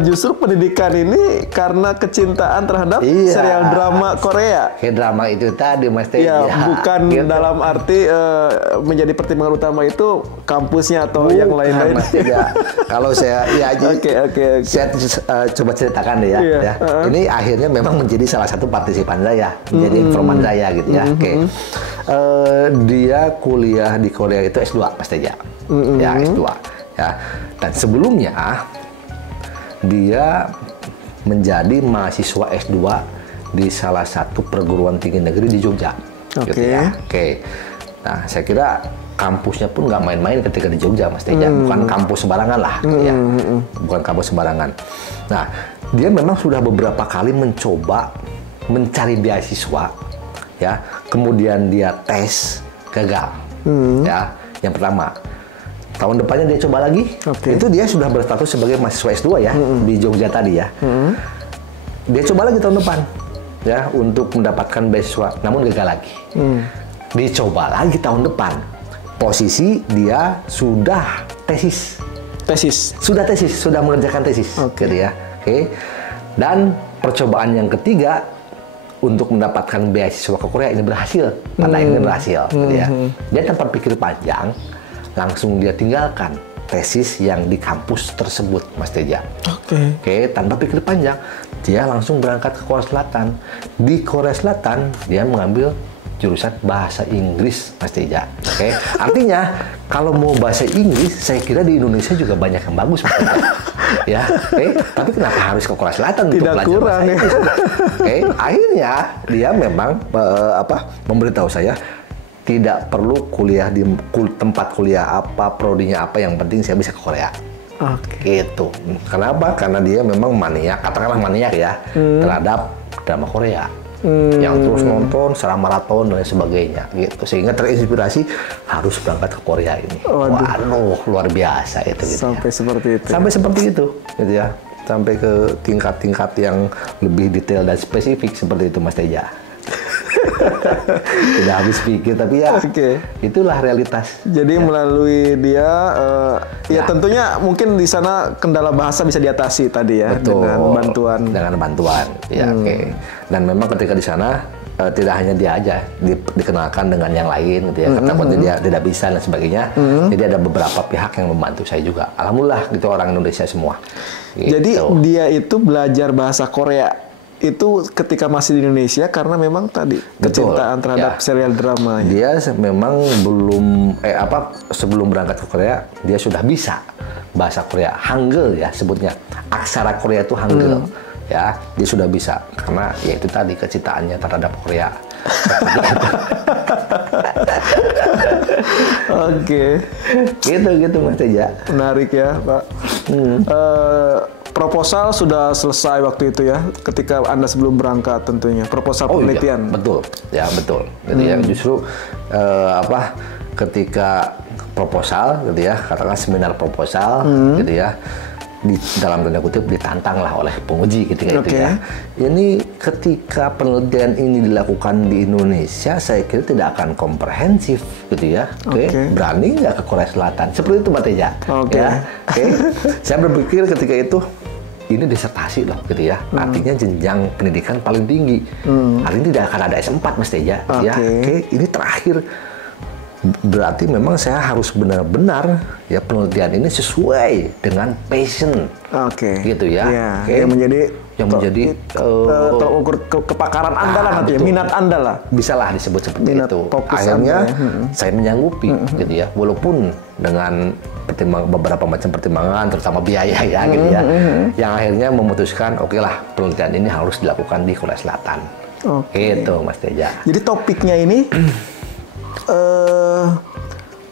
justru pendidikan ini karena kecintaan terhadap serial drama Korea. Kayak drama itu tadi Mas Teja. Ya, bukan gitu. Dalam arti menjadi pertimbangan utama itu kampusnya atau yang lain-lain. Kalau saya saya coba ceritakan deh ya. Ini akhirnya memang menjadi salah satu partisipan saya, menjadi informan saya gitu ya. Dia kuliah di Korea itu S2 Mas Teja. Ya, S2 ya. Dan sebelumnya dia menjadi mahasiswa S2 di salah satu perguruan tinggi negeri di Jogja. Gitu ya. Oke. Nah, saya kira kampusnya pun nggak main-main ketika di Jogja, Mas Teja. Bukan kampus sembarangan lah, gitu ya. Bukan kampus sembarangan. Nah, dia memang sudah beberapa kali mencoba mencari beasiswa, ya. Kemudian dia tes, gagal. Ya, yang pertama. Tahun depannya dia coba lagi. Itu dia sudah berstatus sebagai mahasiswa S2 ya, di Jogja tadi ya. Dia coba lagi tahun depan, ya, untuk mendapatkan beasiswa, namun gagal lagi. Dicoba lagi tahun depan. Posisi dia sudah tesis. Sudah mengerjakan tesis, gitu ya. Oke. Dan percobaan yang ketiga untuk mendapatkan beasiswa ke Korea ini berhasil. Pada akhirnya berhasil, gitu ya. Dia tanpa pikir panjang, langsung dia tinggalkan tesis yang di kampus tersebut, Mas Teja. Oke, tanpa pikir panjang, dia langsung berangkat ke Korea Selatan. Di Korea Selatan, dia mengambil jurusan bahasa Inggris, Mas Teja. Oke, artinya kalau mau bahasa Inggris, saya kira di Indonesia juga banyak yang bagus, Mas Teja. Ya, oke. Tapi kenapa harus ke Korea Selatan untuk belajar bahasa Inggris? Oke, akhirnya dia memang memberitahu saya tidak perlu kuliah di tempat kuliah apa, prodinya apa, yang penting saya bisa ke Korea. Gitu. Kenapa? Karena dia memang maniak, katakanlah maniak ya, terhadap drama Korea. Yang terus nonton secara maraton dan sebagainya gitu, sehingga terinspirasi harus berangkat ke Korea ini. Waduh, luar biasa itu gitu. Sampai seperti itu gitu ya. Sampai ke tingkat-tingkat yang lebih detail dan spesifik seperti itu, Mas Teja. Tidak habis pikir, tapi ya itulah realitas. Jadi melalui dia, ya tentunya mungkin di sana kendala bahasa bisa diatasi tadi ya. Betul. Dengan bantuan. Ya, Dan memang ketika di sana tidak hanya dia aja dikenalkan dengan yang lain, gitu ya. Takutnya dia tidak bisa dan sebagainya. Jadi ada beberapa pihak yang membantu saya juga. Alhamdulillah, itu orang Indonesia semua. Gitu. Jadi dia itu belajar bahasa Korea itu ketika masih di Indonesia karena memang tadi kecintaan terhadap serial drama. Dia memang sebelum berangkat ke Korea dia sudah bisa bahasa Korea, Hangul ya sebutnya. Aksara Korea itu Hangul. Ya, dia sudah bisa karena ya itu tadi kecintaannya terhadap Korea. Gitu Mas Teja. Menarik ya, Pak. Proposal sudah selesai waktu itu ya, ketika Anda sebelum berangkat tentunya. Proposal penelitian. Iya, betul. Jadi ya justru ketika proposal gitu ya, katakanlah seminar proposal gitu ya, di dalam tanda kutip ditantang lah oleh penguji ketika itu ya. Ini ketika penelitian ini dilakukan di Indonesia, saya kira tidak akan komprehensif gitu ya. Berani nggak ke Korea Selatan? Seperti itu, Mbak Teja. Saya berpikir ketika itu ini disertasi loh gitu ya. Artinya jenjang pendidikan paling tinggi. Artinya tidak akan ada S4, Mas Teja. Ini terakhir. Berarti memang saya harus benar-benar ya penelitian ini sesuai dengan passion. Gitu ya. Yang menjadi terukur kepakaran Anda lah nanti, minat Anda lah. Bisa lah disebut seperti itu. Akhirnya saya menyanggupi gitu ya. Walaupun dengan beberapa macam pertimbangan, terutama biaya ya gitu ya. Yang akhirnya memutuskan oke lah penelitian ini harus dilakukan di Korea Selatan. Gitu, Mas Teja. Jadi topiknya ini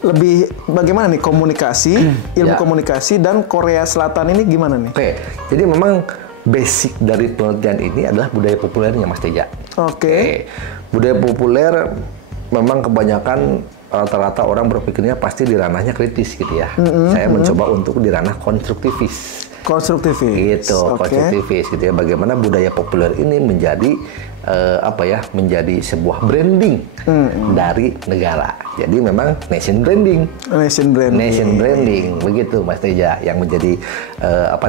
lebih bagaimana nih komunikasi, ilmu komunikasi dan Korea Selatan ini gimana nih? Jadi memang basic dari penelitian ini adalah budaya populernya, Mas Teja. Budaya populer memang kebanyakan rata-rata orang berpikirnya pasti di ranahnya kritis gitu ya. Saya mencoba untuk di ranah konstruktivis. Gitu, konstruktivis gitu ya. Bagaimana budaya populer ini menjadi menjadi sebuah branding dari negara. Jadi memang nation branding begitu, Mas Teja, yang menjadi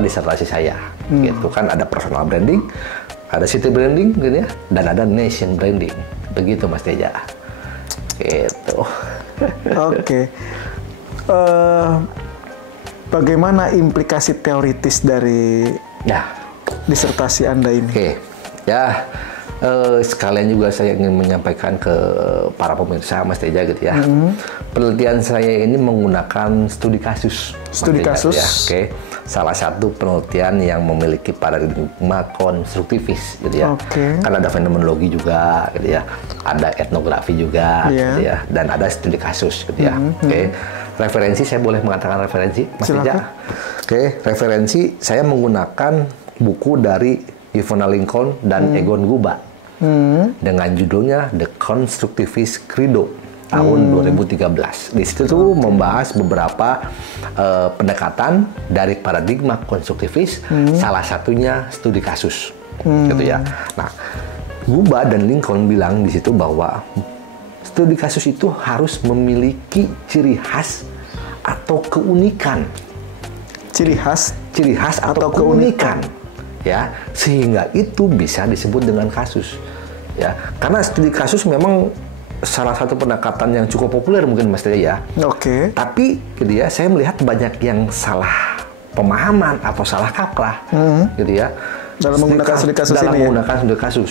disertasi saya. Gitu kan, ada personal branding, ada city branding gitu ya, dan ada nation branding. Begitu, Mas Teja. Gitu. Bagaimana implikasi teoritis dari disertasi Anda ini? Sekalian juga saya ingin menyampaikan ke para pemirsa, Mas Teja gitu ya. Penelitian saya ini menggunakan studi kasus. Studi kasus? Ya. salah satu penelitian yang memiliki paradigma konstruktivis, gitu ya. Kan ada fenomenologi juga, gitu ya. Ada etnografi juga, gitu ya. Dan ada studi kasus, gitu ya. Referensi, saya boleh mengatakan referensi, Mas Teja? Referensi saya menggunakan buku dari Ivona Lincoln dan Egon Guba dengan judulnya The Constructivist Credo tahun 2013. Di situ tuh membahas beberapa pendekatan dari paradigma konstruktivis, salah satunya studi kasus, gitu ya. Nah, Guba dan Lincoln bilang di situ bahwa studi kasus itu harus memiliki ciri khas atau keunikan. Ciri khas atau keunikan, ya, sehingga itu bisa disebut dengan kasus, ya. Karena studi kasus memang salah satu pendekatan yang cukup populer mungkin, Mas Teja, ya. Tapi gitu ya, saya melihat banyak yang salah pemahaman atau salah kaprah, gitu ya. Dalam menggunakan studi kasus ini. Menggunakan studi kasus.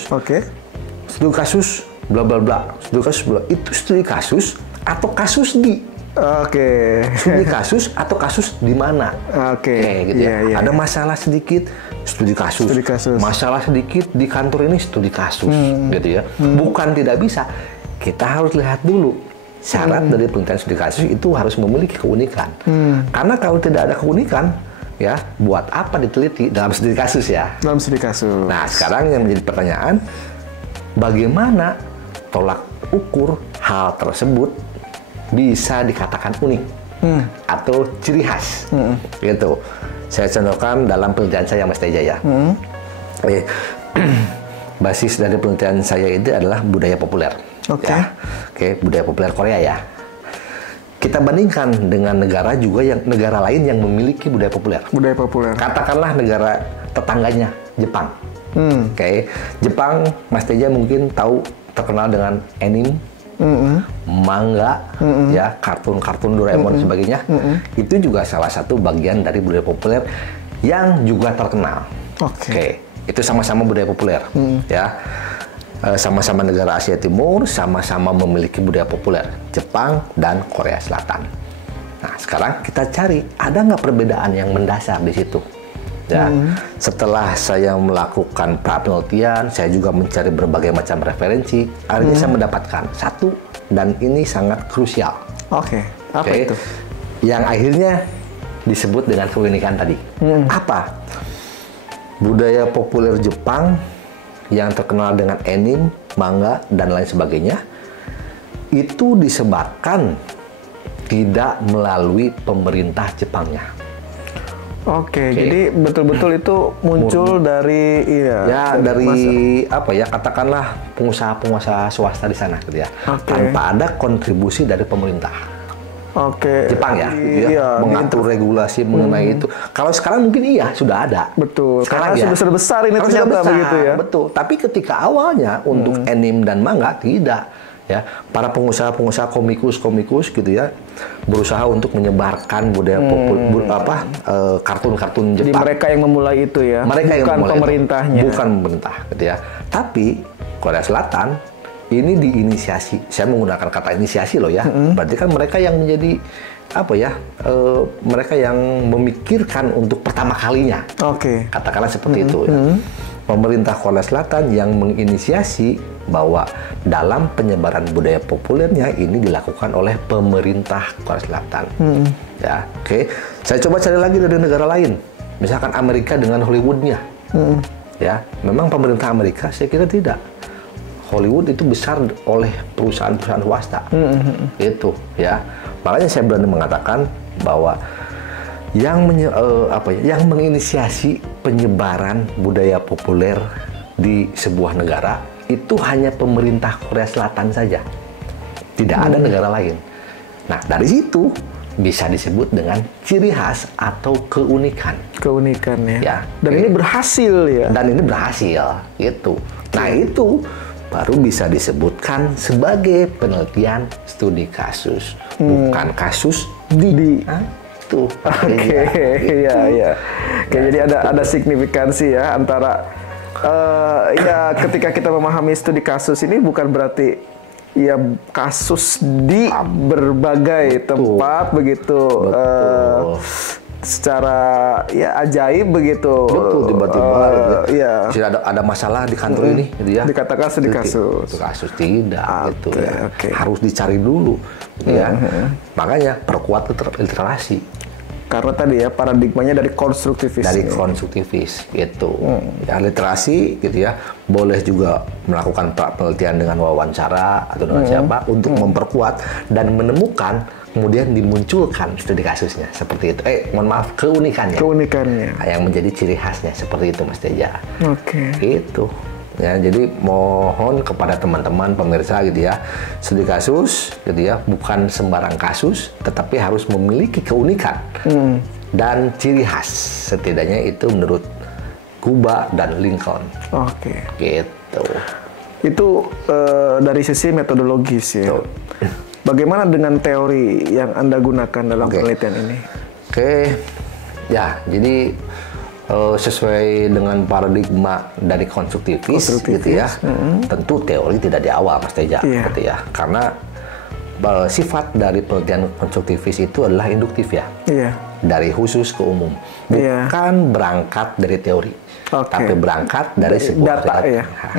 Studi kasus bla bla bla. Studi kasus bla. Itu studi kasus atau kasus di. Studi kasus atau kasus di mana? Gitu ya. Ada masalah sedikit, studi kasus. Masalah sedikit di kantor ini, studi kasus, gitu ya. Bukan tidak bisa. Kita harus lihat dulu syarat dari penelitian studi kasus itu harus memiliki keunikan. Karena kalau tidak ada keunikan, ya, buat apa diteliti dalam studi kasus, ya? Dalam studi kasus. Nah, sekarang yang menjadi pertanyaan, bagaimana tolak ukur hal tersebut bisa dikatakan unik atau ciri khas, gitu. Saya contohkan dalam penelitian saya, Mas Teja, ya. Basis dari penelitian saya itu adalah budaya populer. Budaya populer Korea, ya. Kita bandingkan dengan negara lain yang memiliki budaya populer. Katakanlah negara tetangganya, Jepang. Jepang, Mas Teja mungkin tahu, terkenal dengan anime, manga, ya, kartun-kartun Doraemon dan sebagainya. Itu juga salah satu bagian dari budaya populer yang juga terkenal. Itu sama-sama budaya populer, ya. Sama-sama negara Asia Timur, sama-sama memiliki budaya populer, Jepang dan Korea Selatan. Nah, sekarang kita cari, ada nggak perbedaan yang mendasar di situ? Ya, setelah saya melakukan penelitian, saya juga mencari berbagai macam referensi. Akhirnya saya mendapatkan satu, dan ini sangat krusial. Apa itu? Yang akhirnya disebut dengan keunikan tadi. Apa? Budaya populer Jepang yang terkenal dengan anime, manga, dan lain sebagainya, itu disebabkan tidak melalui pemerintah Jepangnya. Jadi betul-betul itu muncul dari dari apa ya, katakanlah pengusaha-pengusaha swasta di sana, gitu ya. Tanpa ada kontribusi dari pemerintah. Jepang, ya, gitu ya, mengatur regulasi mengenai itu. Kalau sekarang mungkin sudah ada. Sekarang sudah besar ini ternyata begitu, ya. Tapi ketika awalnya untuk anime dan manga tidak. Ya, para pengusaha-pengusaha komikus gitu ya, berusaha untuk menyebarkan budaya kartun-kartun Jepang. Jadi mereka yang memulai itu, ya. Bukan pemerintahnya. Bukan pemerintah, gitu ya. Tapi Korea Selatan ini diinisiasi. Saya menggunakan kata inisiasi loh, ya. Berarti kan mereka yang menjadi mereka yang memikirkan untuk pertama kalinya. Katakanlah seperti itu, ya. Pemerintah Korea Selatan yang menginisiasi bahwa dalam penyebaran budaya populernya ini dilakukan oleh pemerintah Korea Selatan. Ya, saya coba cari lagi dari negara lain, misalkan Amerika dengan Hollywoodnya. Ya, memang pemerintah Amerika saya kira tidak. Hollywood itu besar oleh perusahaan-perusahaan swasta. Itu, ya. Makanya saya berani mengatakan bahwa yang menginisiasi penyebaran budaya populer di sebuah negara itu hanya pemerintah Korea Selatan saja. Tidak ada negara lain. Nah, dari situ bisa disebut dengan ciri khas atau keunikan. Ya. Dan ini berhasil, ya. Dan ini berhasil, gitu. Nah, itu baru bisa disebutkan sebagai penelitian studi kasus, bukan kasus di. Tuh. Jadi ada signifikansi, ya, antara ketika kita memahami studi kasus ini bukan berarti ya kasus di berbagai tempat begitu. secara ya ajaib begitu. Betul, tiba-tiba ya. ada masalah di kantor ini gitu ya. Dikatakan studi kasus. Itu kasus tidak gitu ya. Okay. Harus dicari dulu gitu ya. Makanya perkuat literasi. Karena tadi ya paradigmanya dari konstruktivis. Dari konstruktivis gitu. Ya literasi gitu ya. Boleh juga melakukan penelitian dengan wawancara atau dengan siapa untuk memperkuat dan menemukan, kemudian dimunculkan studi kasusnya seperti itu. Mohon maaf, keunikannya. Yang menjadi ciri khasnya seperti itu Mas Teja. Oke. Gitu. Ya, jadi mohon kepada teman-teman pemirsa gitu ya, studi kasus gitu ya, bukan sembarang kasus, tetapi harus memiliki keunikan dan ciri khas. Setidaknya itu menurut Kuba dan Lincoln. Oke. Gitu. Itu dari sisi metodologis ya. Bagaimana dengan teori yang Anda gunakan dalam penelitian ini? Ya, jadi sesuai dengan paradigma dari konstruktivis gitu ya. Tentu teori tidak di awal Mas Teja gitu ya. Karena sifat dari penelitian konstruktivis itu adalah induktif ya. Dari khusus ke umum. Bukan berangkat dari teori. Tapi berangkat dari sebuah data,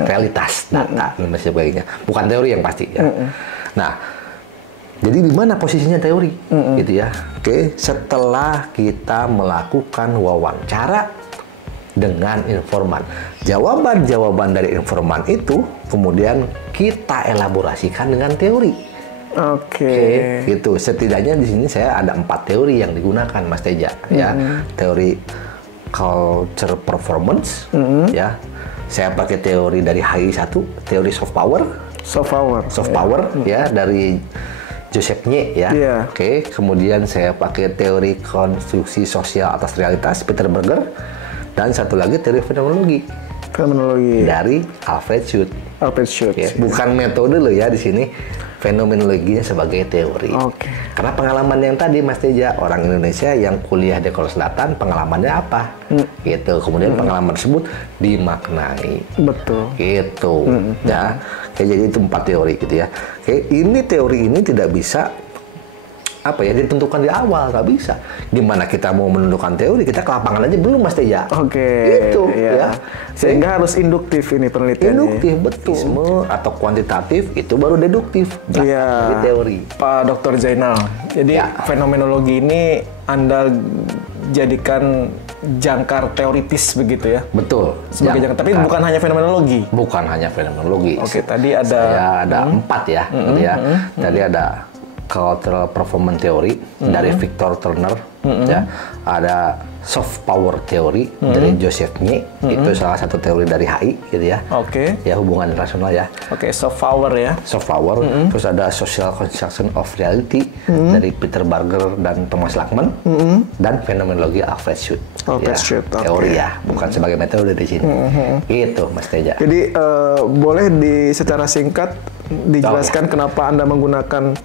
realitas, data dan sebagainya. Bukan teori yang pasti ya. Nah, jadi di mana posisinya teori, gitu ya? Setelah kita melakukan wawancara dengan informan, jawaban-jawaban dari informan itu kemudian kita elaborasikan dengan teori. Gitu. Setidaknya di sini saya ada 4 teori yang digunakan, Mas Teja, ya. Teori culture performance, ya. Saya pakai teori dari HI1, teori soft power, ya, dari Joseph Nye ya. Kemudian saya pakai teori konstruksi sosial atas realitas Peter Berger, dan satu lagi teori fenomenologi dari Alfred Schut. Bukan metode loh ya di sini, fenomenologinya sebagai teori. Karena pengalaman yang tadi Mas Teja, orang Indonesia yang kuliah di Korea Selatan, pengalamannya apa? Gitu. Kemudian pengalaman tersebut dimaknai. Betul. Gitu. Ya. Jadi itu 4 teori gitu ya. Ini teori ini tidak bisa ditentukan di awal, nggak bisa. Gimana kita mau menentukan teori, kita ke lapangan aja belum Mas Teja. Itu ya. Sehingga harus induktif ini penelitiannya. Induktif, betul. Atau kuantitatif, itu baru deduktif. Di teori. Pak Dr. Zainal, jadi fenomenologi ini Anda jadikan jangkar teoritis begitu ya? Betul. Sebagai jangkar, tapi bukan hanya fenomenologi. Bukan hanya fenomenologi. Tadi ada saya ada 4 ya, gitu ya. Tadi ada cultural performance theory dari Victor Turner, ya. Ada soft power theory dari Joseph Nye, itu salah satu teori dari HI, gitu ya. Ya, hubungan rasional ya. Soft power ya. Soft power. Terus ada social construction of reality dari Peter Berger dan Thomas Lackman, dan fenomenologi Alfred Schut. Teori ya, bukan sebagai metode di sini. Itu Mas Teja. Jadi boleh secara singkat dijelaskan kenapa Anda menggunakan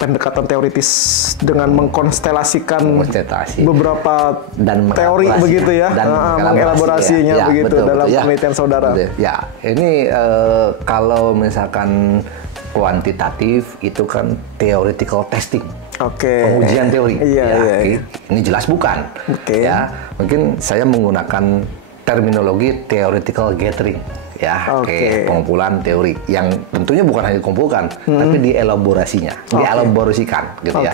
pendekatan teoritis dengan mengkonstelasikan beberapa dan teori begitu ya, dan mengelaborasinya ya, begitu betul, dalam penelitian saudara. Ya, ini kalau misalkan kuantitatif itu kan theoretical testing, pengujian teori. Ini jelas bukan. Ya, mungkin saya menggunakan terminologi theoretical gathering. Ya, pengumpulan teori yang tentunya bukan hanya dikumpulkan, tapi dielaborasikan, gitu ya.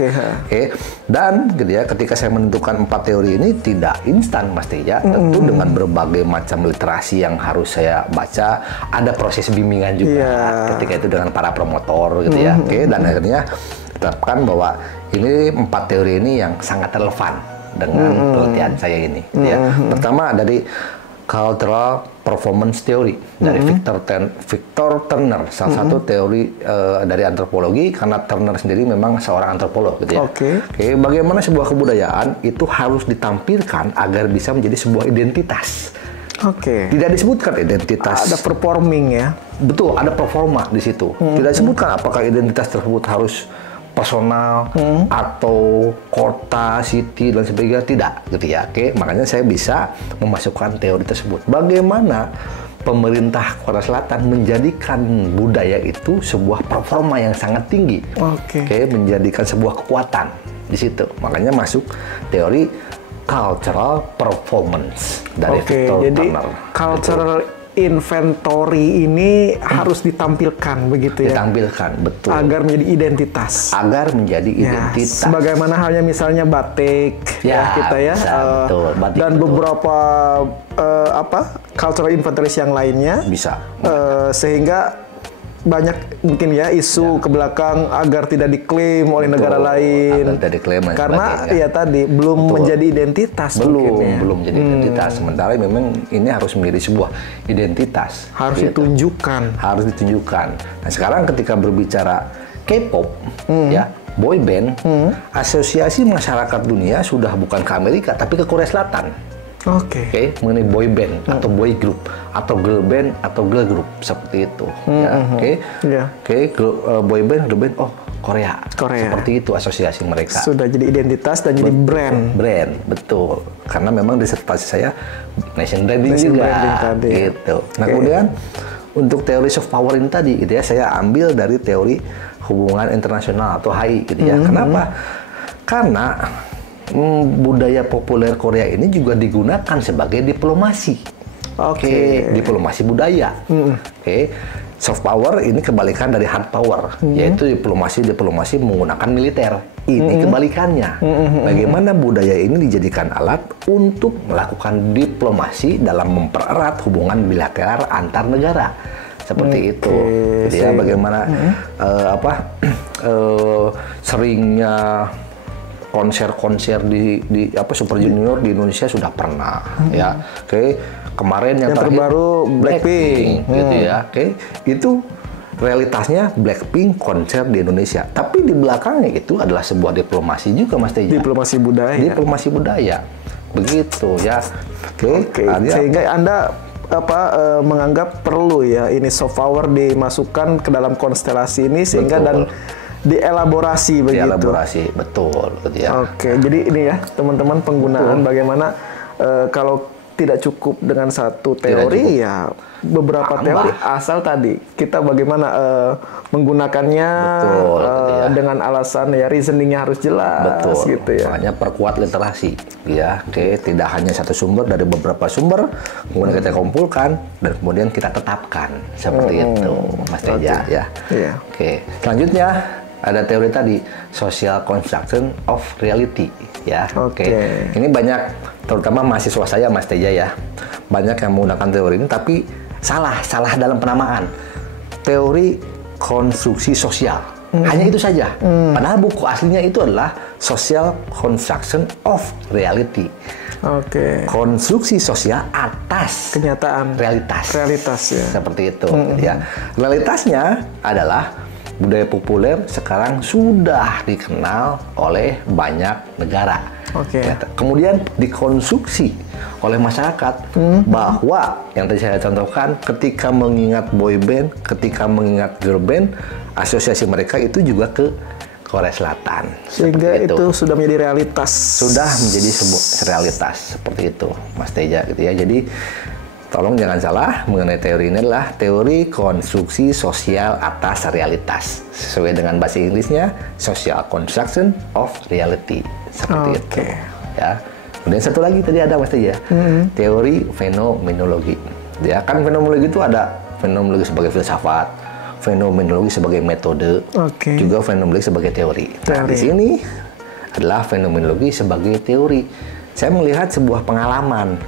Dan gitu ya, ketika saya menentukan 4 teori ini tidak instan, Mas Teja, tentu dengan berbagai macam literasi yang harus saya baca, ada proses bimbingan juga, ketika itu dengan para promotor, gitu ya. Dan akhirnya tetapkan bahwa ini 4 teori ini yang sangat relevan dengan penelitian saya ini. Gitu ya. Pertama dari cultural performance theory dari Victor Turner, salah satu teori dari antropologi, karena Turner sendiri memang seorang antropolog, gitu ya. Bagaimana sebuah kebudayaan itu harus ditampilkan agar bisa menjadi sebuah identitas. Tidak disebutkan identitas. Ada performing ya. Betul, ada performa di situ. Tidak disebutkan apakah identitas tersebut harus personal atau kota, city dan sebagainya, tidak, gitu ya. Makanya saya bisa memasukkan teori tersebut. Bagaimana pemerintah Korea Selatan menjadikan budaya itu sebuah performa yang sangat tinggi, menjadikan sebuah kekuatan, di situ. Makanya masuk teori cultural performance dari Victor jadi Turner. Cultural inventory ini harus ditampilkan begitu ya. Ditampilkan, betul. Agar menjadi identitas. Agar menjadi identitas. Sebagaimana halnya misalnya batik kita ya. Betul. Batik, dan betul. beberapa cultural inventories yang lainnya. Bisa. Sehingga banyak mungkin ya isu ke belakang agar tidak diklaim oleh negara lain. Tidak diklaim dan karena sebagainya. ya tadi belum menjadi identitas. Belum jadi identitas. Sementara memang ini harus menjadi sebuah identitas. Harus ditunjukkan. Harus ditunjukkan. Nah sekarang ketika berbicara K-pop, ya boy band, asosiasi masyarakat dunia sudah bukan ke Amerika tapi ke Korea Selatan. Oke, mengenai boy band atau boy group atau girl band atau girl group seperti itu. Boy band, girl band, Korea. Seperti itu asosiasi mereka. Sudah jadi identitas dan jadi brand. Brand, betul. Karena memang disertasi saya nation branding juga. Tadi. Gitu. Nah kemudian untuk teori soft power ini tadi, gitu ya, saya ambil dari teori hubungan internasional atau HI, gitu ya. Kenapa? Karena budaya populer Korea ini juga digunakan sebagai diplomasi. Diplomasi budaya. Soft power ini kebalikan dari hard power, yaitu diplomasi menggunakan militer. Ini kebalikannya. Bagaimana budaya ini dijadikan alat untuk melakukan diplomasi dalam mempererat hubungan bilateral antar negara. Seperti itu. Jadi ya bagaimana seringnya konser-konser di Super Junior di Indonesia sudah pernah ya. Kemarin yang terbaru Blackpink gitu ya. Itu realitasnya Blackpink konser di Indonesia. Tapi di belakangnya itu adalah sebuah diplomasi juga Mas Teja. Diplomasi budaya. Begitu ya. Sehingga Anda menganggap perlu ya ini soft power dimasukkan ke dalam konstelasi ini sehingga dan dielaborasi begitu. Dielaborasi, betul. Gitu ya. Jadi ini ya teman-teman penggunaan bagaimana kalau tidak cukup dengan satu teori ya beberapa teori asal tadi kita bagaimana menggunakannya dengan alasan ya reasoningnya harus jelas. Gitu ya. Makanya perkuat literasi ya. Tidak hanya satu sumber, dari beberapa sumber kemudian kita kumpulkan dan kemudian kita tetapkan seperti itu Mas Teja ya. Selanjutnya ada teori tadi social construction of reality ya. Ini banyak terutama mahasiswa saya Mas Teja ya. Banyak yang menggunakan teori ini tapi salah dalam penamaan. Teori konstruksi sosial. Hanya itu saja. Padahal buku aslinya itu adalah social construction of reality. Konstruksi sosial atas kenyataan realitas ya. Seperti itu ya. Realitasnya adalah budaya populer sekarang sudah dikenal oleh banyak negara. Kemudian dikonstruksi oleh masyarakat bahwa yang tadi saya contohkan ketika mengingat boy band, ketika mengingat girl band, asosiasi mereka itu juga ke Korea Selatan. Sehingga itu sudah menjadi realitas. Sudah menjadi sebuah realitas seperti itu, Mas Teja gitu ya. Jadi tolong jangan salah mengenai teori ini adalah teori konstruksi sosial atas realitas. Sesuai dengan bahasa Inggrisnya, social construction of reality. Seperti itu. Ya. Kemudian satu lagi tadi ada Mas Teja, teori fenomenologi. Ya kan fenomenologi itu ada fenomenologi sebagai filsafat, fenomenologi sebagai metode, juga fenomenologi sebagai teori. Nah, di sini adalah fenomenologi sebagai teori. Saya melihat sebuah pengalaman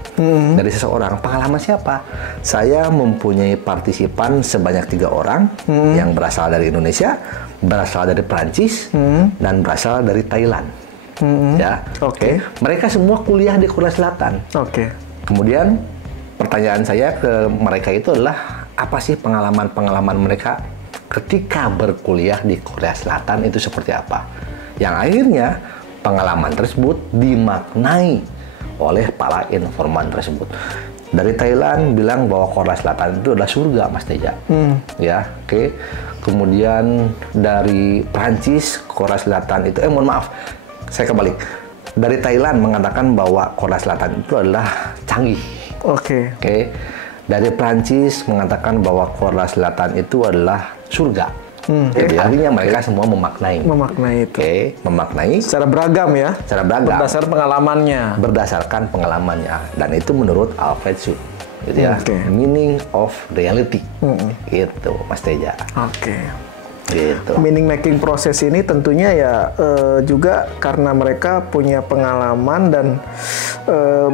dari seseorang. Pengalaman siapa? Saya mempunyai partisipan sebanyak 3 orang yang berasal dari Indonesia, berasal dari Perancis, dan berasal dari Thailand. Mereka semua kuliah di Korea Selatan. Kemudian pertanyaan saya ke mereka itu adalah apa sih pengalaman-pengalaman mereka ketika berkuliah di Korea Selatan itu seperti apa? Yang akhirnya pengalaman tersebut dimaknai oleh para informan tersebut. Dari Thailand bilang bahwa Korea Selatan itu adalah surga, Mas Teja. Kemudian dari Prancis, Korea Selatan itu, mohon maaf, saya kebalik. Dari Thailand mengatakan bahwa Korea Selatan itu adalah canggih. Dari Prancis mengatakan bahwa Korea Selatan itu adalah surga. Jadi artinya mereka semua memaknai. Memaknai itu. Memaknai secara beragam ya. Secara beragam. Berdasarkan pengalamannya. Berdasarkan pengalamannya. Dan itu menurut Alfred Sud. Gitu ya. Meaning of reality. Itu Mas Teja. Gitu. Meaning making proses ini tentunya ya juga karena mereka punya pengalaman dan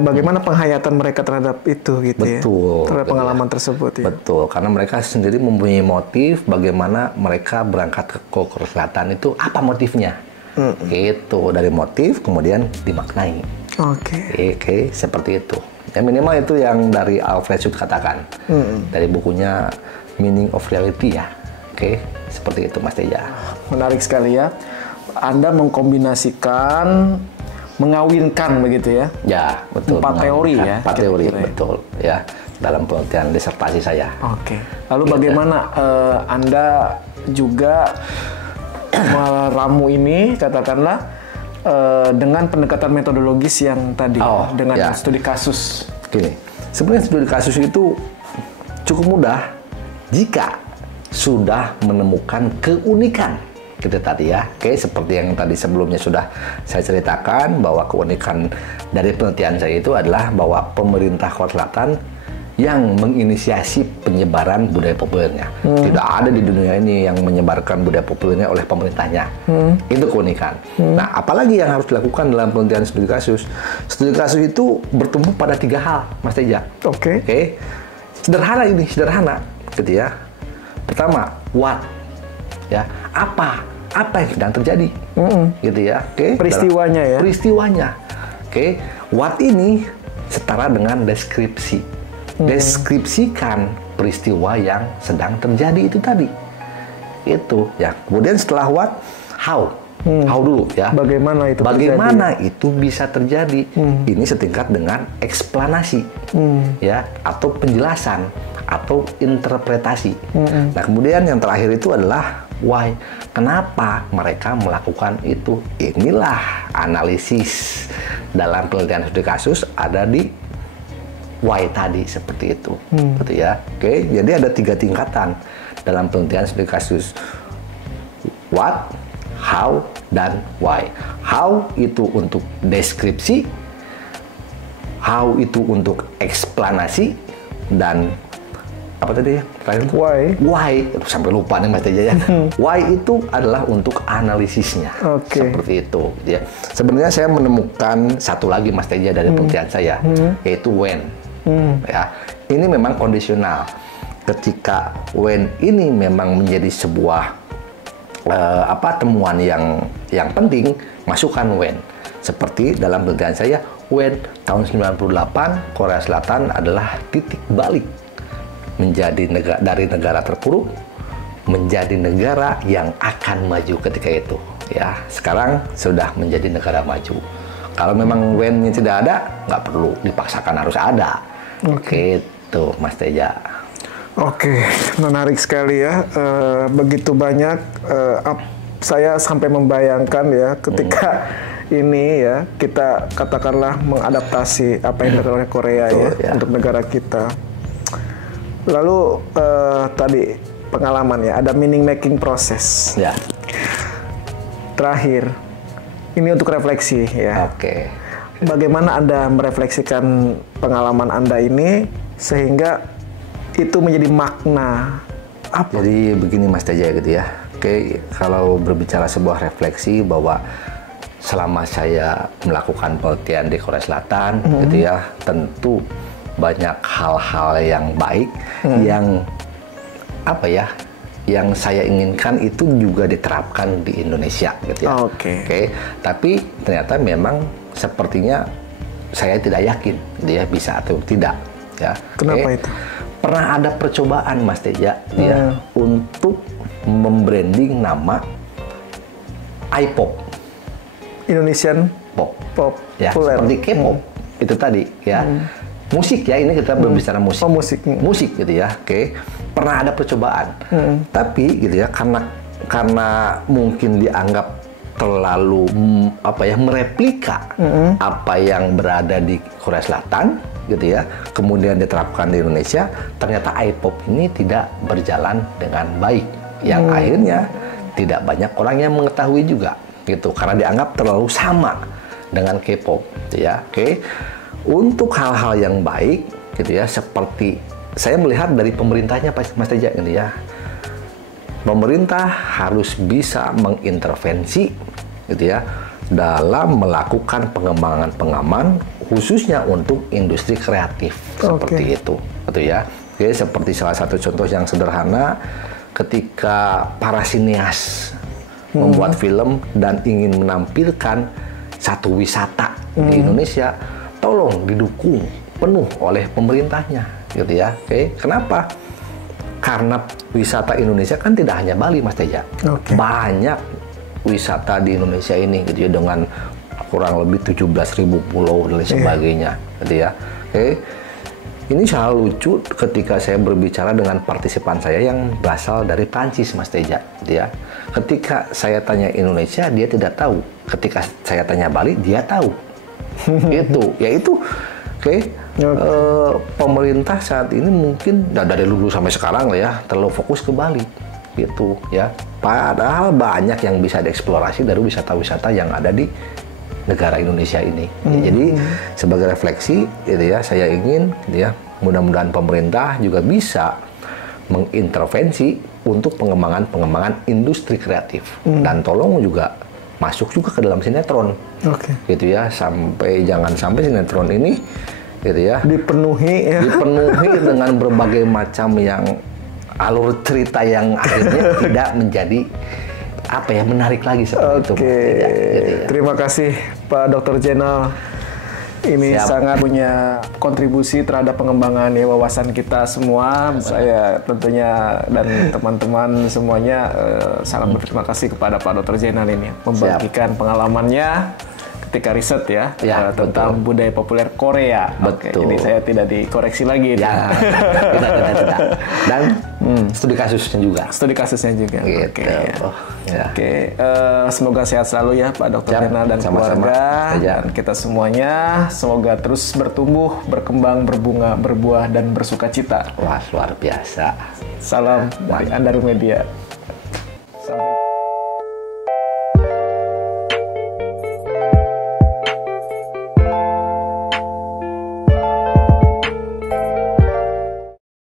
bagaimana penghayatan mereka terhadap itu gitu. Betul, ya. Terhadap pengalaman tersebut ya. Betul, karena mereka sendiri mempunyai motif bagaimana mereka berangkat ke Korea Selatan itu apa motifnya. Gitu, dari motif kemudian dimaknai. Oke, seperti itu. Ya minimal itu yang dari Alfred Sud katakan. Dari bukunya Meaning of Reality ya. Seperti itu Mas Teja. Menarik sekali ya. Anda mengkombinasikan, mengawinkan begitu ya? Ya, betul. 4 teori ya? 4 teori, betul. Ya, dalam penelitian disertasi saya. Lalu bagaimana Anda juga meramu ini, katakanlah, dengan pendekatan metodologis yang tadi, dengan studi kasus? Gini, sebenarnya studi kasus itu cukup mudah jika sudah menemukan keunikan gitu tadi ya. Seperti yang tadi sebelumnya sudah saya ceritakan bahwa keunikan dari penelitian saya itu adalah bahwa pemerintah Korea Selatan yang menginisiasi penyebaran budaya populernya. Tidak ada di dunia ini yang menyebarkan budaya populernya oleh pemerintahnya. Itu keunikan. Nah, apalagi yang harus dilakukan dalam penelitian studi kasus? Studi kasus itu bertumbuh pada 3 hal, Mas Teja. Sederhana gitu ya. Pertama, what? Ya, apa yang sedang terjadi? Gitu ya. Peristiwanya ya. Peristiwanya. What ini setara dengan deskripsi. Deskripsikan peristiwa yang sedang terjadi itu tadi. Itu ya. Kemudian setelah what, how. How dulu ya. Bagaimana itu bisa terjadi? Ini setingkat dengan eksplanasi, ya, atau penjelasan, atau interpretasi. Nah, kemudian yang terakhir itu adalah why. Kenapa mereka melakukan itu? Inilah analisis dalam penelitian studi kasus ada di why tadi seperti itu, gitu ya. Jadi ada 3 tingkatan dalam penelitian studi kasus: what, how, dan why. How itu untuk deskripsi, how itu untuk eksplanasi, dan apa tadi ya? Why. Sampai lupa nih Mas Teja ya. Why itu adalah untuk analisisnya. Seperti itu ya. Sebenarnya saya menemukan satu lagi Mas Teja dari penelitian saya, yaitu when. Ya. Ini memang kondisional. Ketika when ini memang menjadi sebuah temuan yang penting, masukkan when. Seperti dalam penelitian saya, when tahun 98 Korea Selatan adalah titik balik menjadi dari negara terpuruk menjadi negara yang akan maju ketika itu. Ya, sekarang sudah menjadi negara maju. Kalau memang when-nya tidak ada, nggak perlu dipaksakan harus ada. Gitu, Mas Teja. Menarik sekali ya. Begitu banyak, saya sampai membayangkan ya ketika ini ya kita katakanlah mengadaptasi apa yang dilakukan oleh Korea untuk negara kita. Lalu tadi pengalaman ya, ada meaning making proses. Ya. Terakhir, ini untuk refleksi ya. Bagaimana Anda merefleksikan pengalaman Anda ini sehingga itu menjadi makna apa? Jadi begini Mas Teja gitu ya. Kalau berbicara sebuah refleksi bahwa selama saya melakukan penelitian di Korea Selatan gitu ya, tentu banyak hal-hal yang baik yang yang saya inginkan itu juga diterapkan di Indonesia gitu ya. Tapi ternyata memang sepertinya saya tidak yakin dia bisa atau tidak ya. Kenapa itu? Pernah ada percobaan Mas Teja ya untuk membranding nama iPop, Indonesian pop ya, populer. seperti K-pop itu tadi ya. Musik ya, ini kita berbicara musik. Musik gitu ya. Pernah ada percobaan. Tapi gitu ya, karena mungkin dianggap terlalu mereplika apa yang berada di Korea Selatan gitu ya. Kemudian diterapkan di Indonesia, ternyata iPop ini tidak berjalan dengan baik yang akhirnya tidak banyak orang yang mengetahui juga gitu karena dianggap terlalu sama dengan K-pop gitu ya. Oke. Untuk hal-hal yang baik gitu ya, seperti saya melihat dari pemerintahnya Mas Teja gitu ya. Pemerintah harus bisa mengintervensi gitu ya dalam melakukan pengembangan khususnya untuk industri kreatif seperti itu gitu ya. Oke, seperti salah satu contoh yang sederhana ketika para sineas membuat film dan ingin menampilkan satu wisata di Indonesia, tolong didukung penuh oleh pemerintahnya gitu ya. Oke, kenapa? Karena wisata Indonesia kan tidak hanya Bali, Mas Teja. Banyak wisata di Indonesia ini gitu ya, dengan kurang lebih 17.000 pulau dan sebagainya gitu ya. Oke. Ini sangat lucu ketika saya berbicara dengan partisipan saya yang berasal dari Prancis, Mas Teja gitu ya. Ketika saya tanya Indonesia, dia tidak tahu. Ketika saya tanya Bali, dia tahu. Yaitu pemerintah saat ini mungkin dari dulu sampai sekarang lah ya terlalu fokus ke Bali gitu ya. Padahal banyak yang bisa dieksplorasi dari wisata-wisata yang ada di negara Indonesia ini. Jadi sebagai refleksi gitu ya, saya ingin gitu ya, mudah-mudahan pemerintah juga bisa mengintervensi untuk pengembangan industri kreatif dan tolong juga masuk juga ke dalam sinetron. Gitu ya, jangan sampai sinetron ini gitu ya dipenuhi dengan berbagai macam yang alur cerita yang akhirnya tidak menjadi menarik lagi seperti itu. Ya. Terima kasih Pak Dr. Jenal. Ini sangat punya kontribusi terhadap pengembangan ya, wawasan kita semua. Saya tentunya dan teman-teman semuanya sangat berterima kasih kepada Pak Dr. Jenal ini membagikan pengalamannya ketika riset ya tentang budaya populer Korea. Betul. Jadi saya tidak dikoreksi lagi. Ya, tidak. Dan studi kasusnya juga. Gitu. Semoga sehat selalu ya Pak Dr. Jenal dan keluarga. Dan kita semuanya semoga terus bertumbuh, berkembang, berbunga, berbuah, dan bersuka cita. Wah, luar biasa. Salam dari Andaru Media. Sampai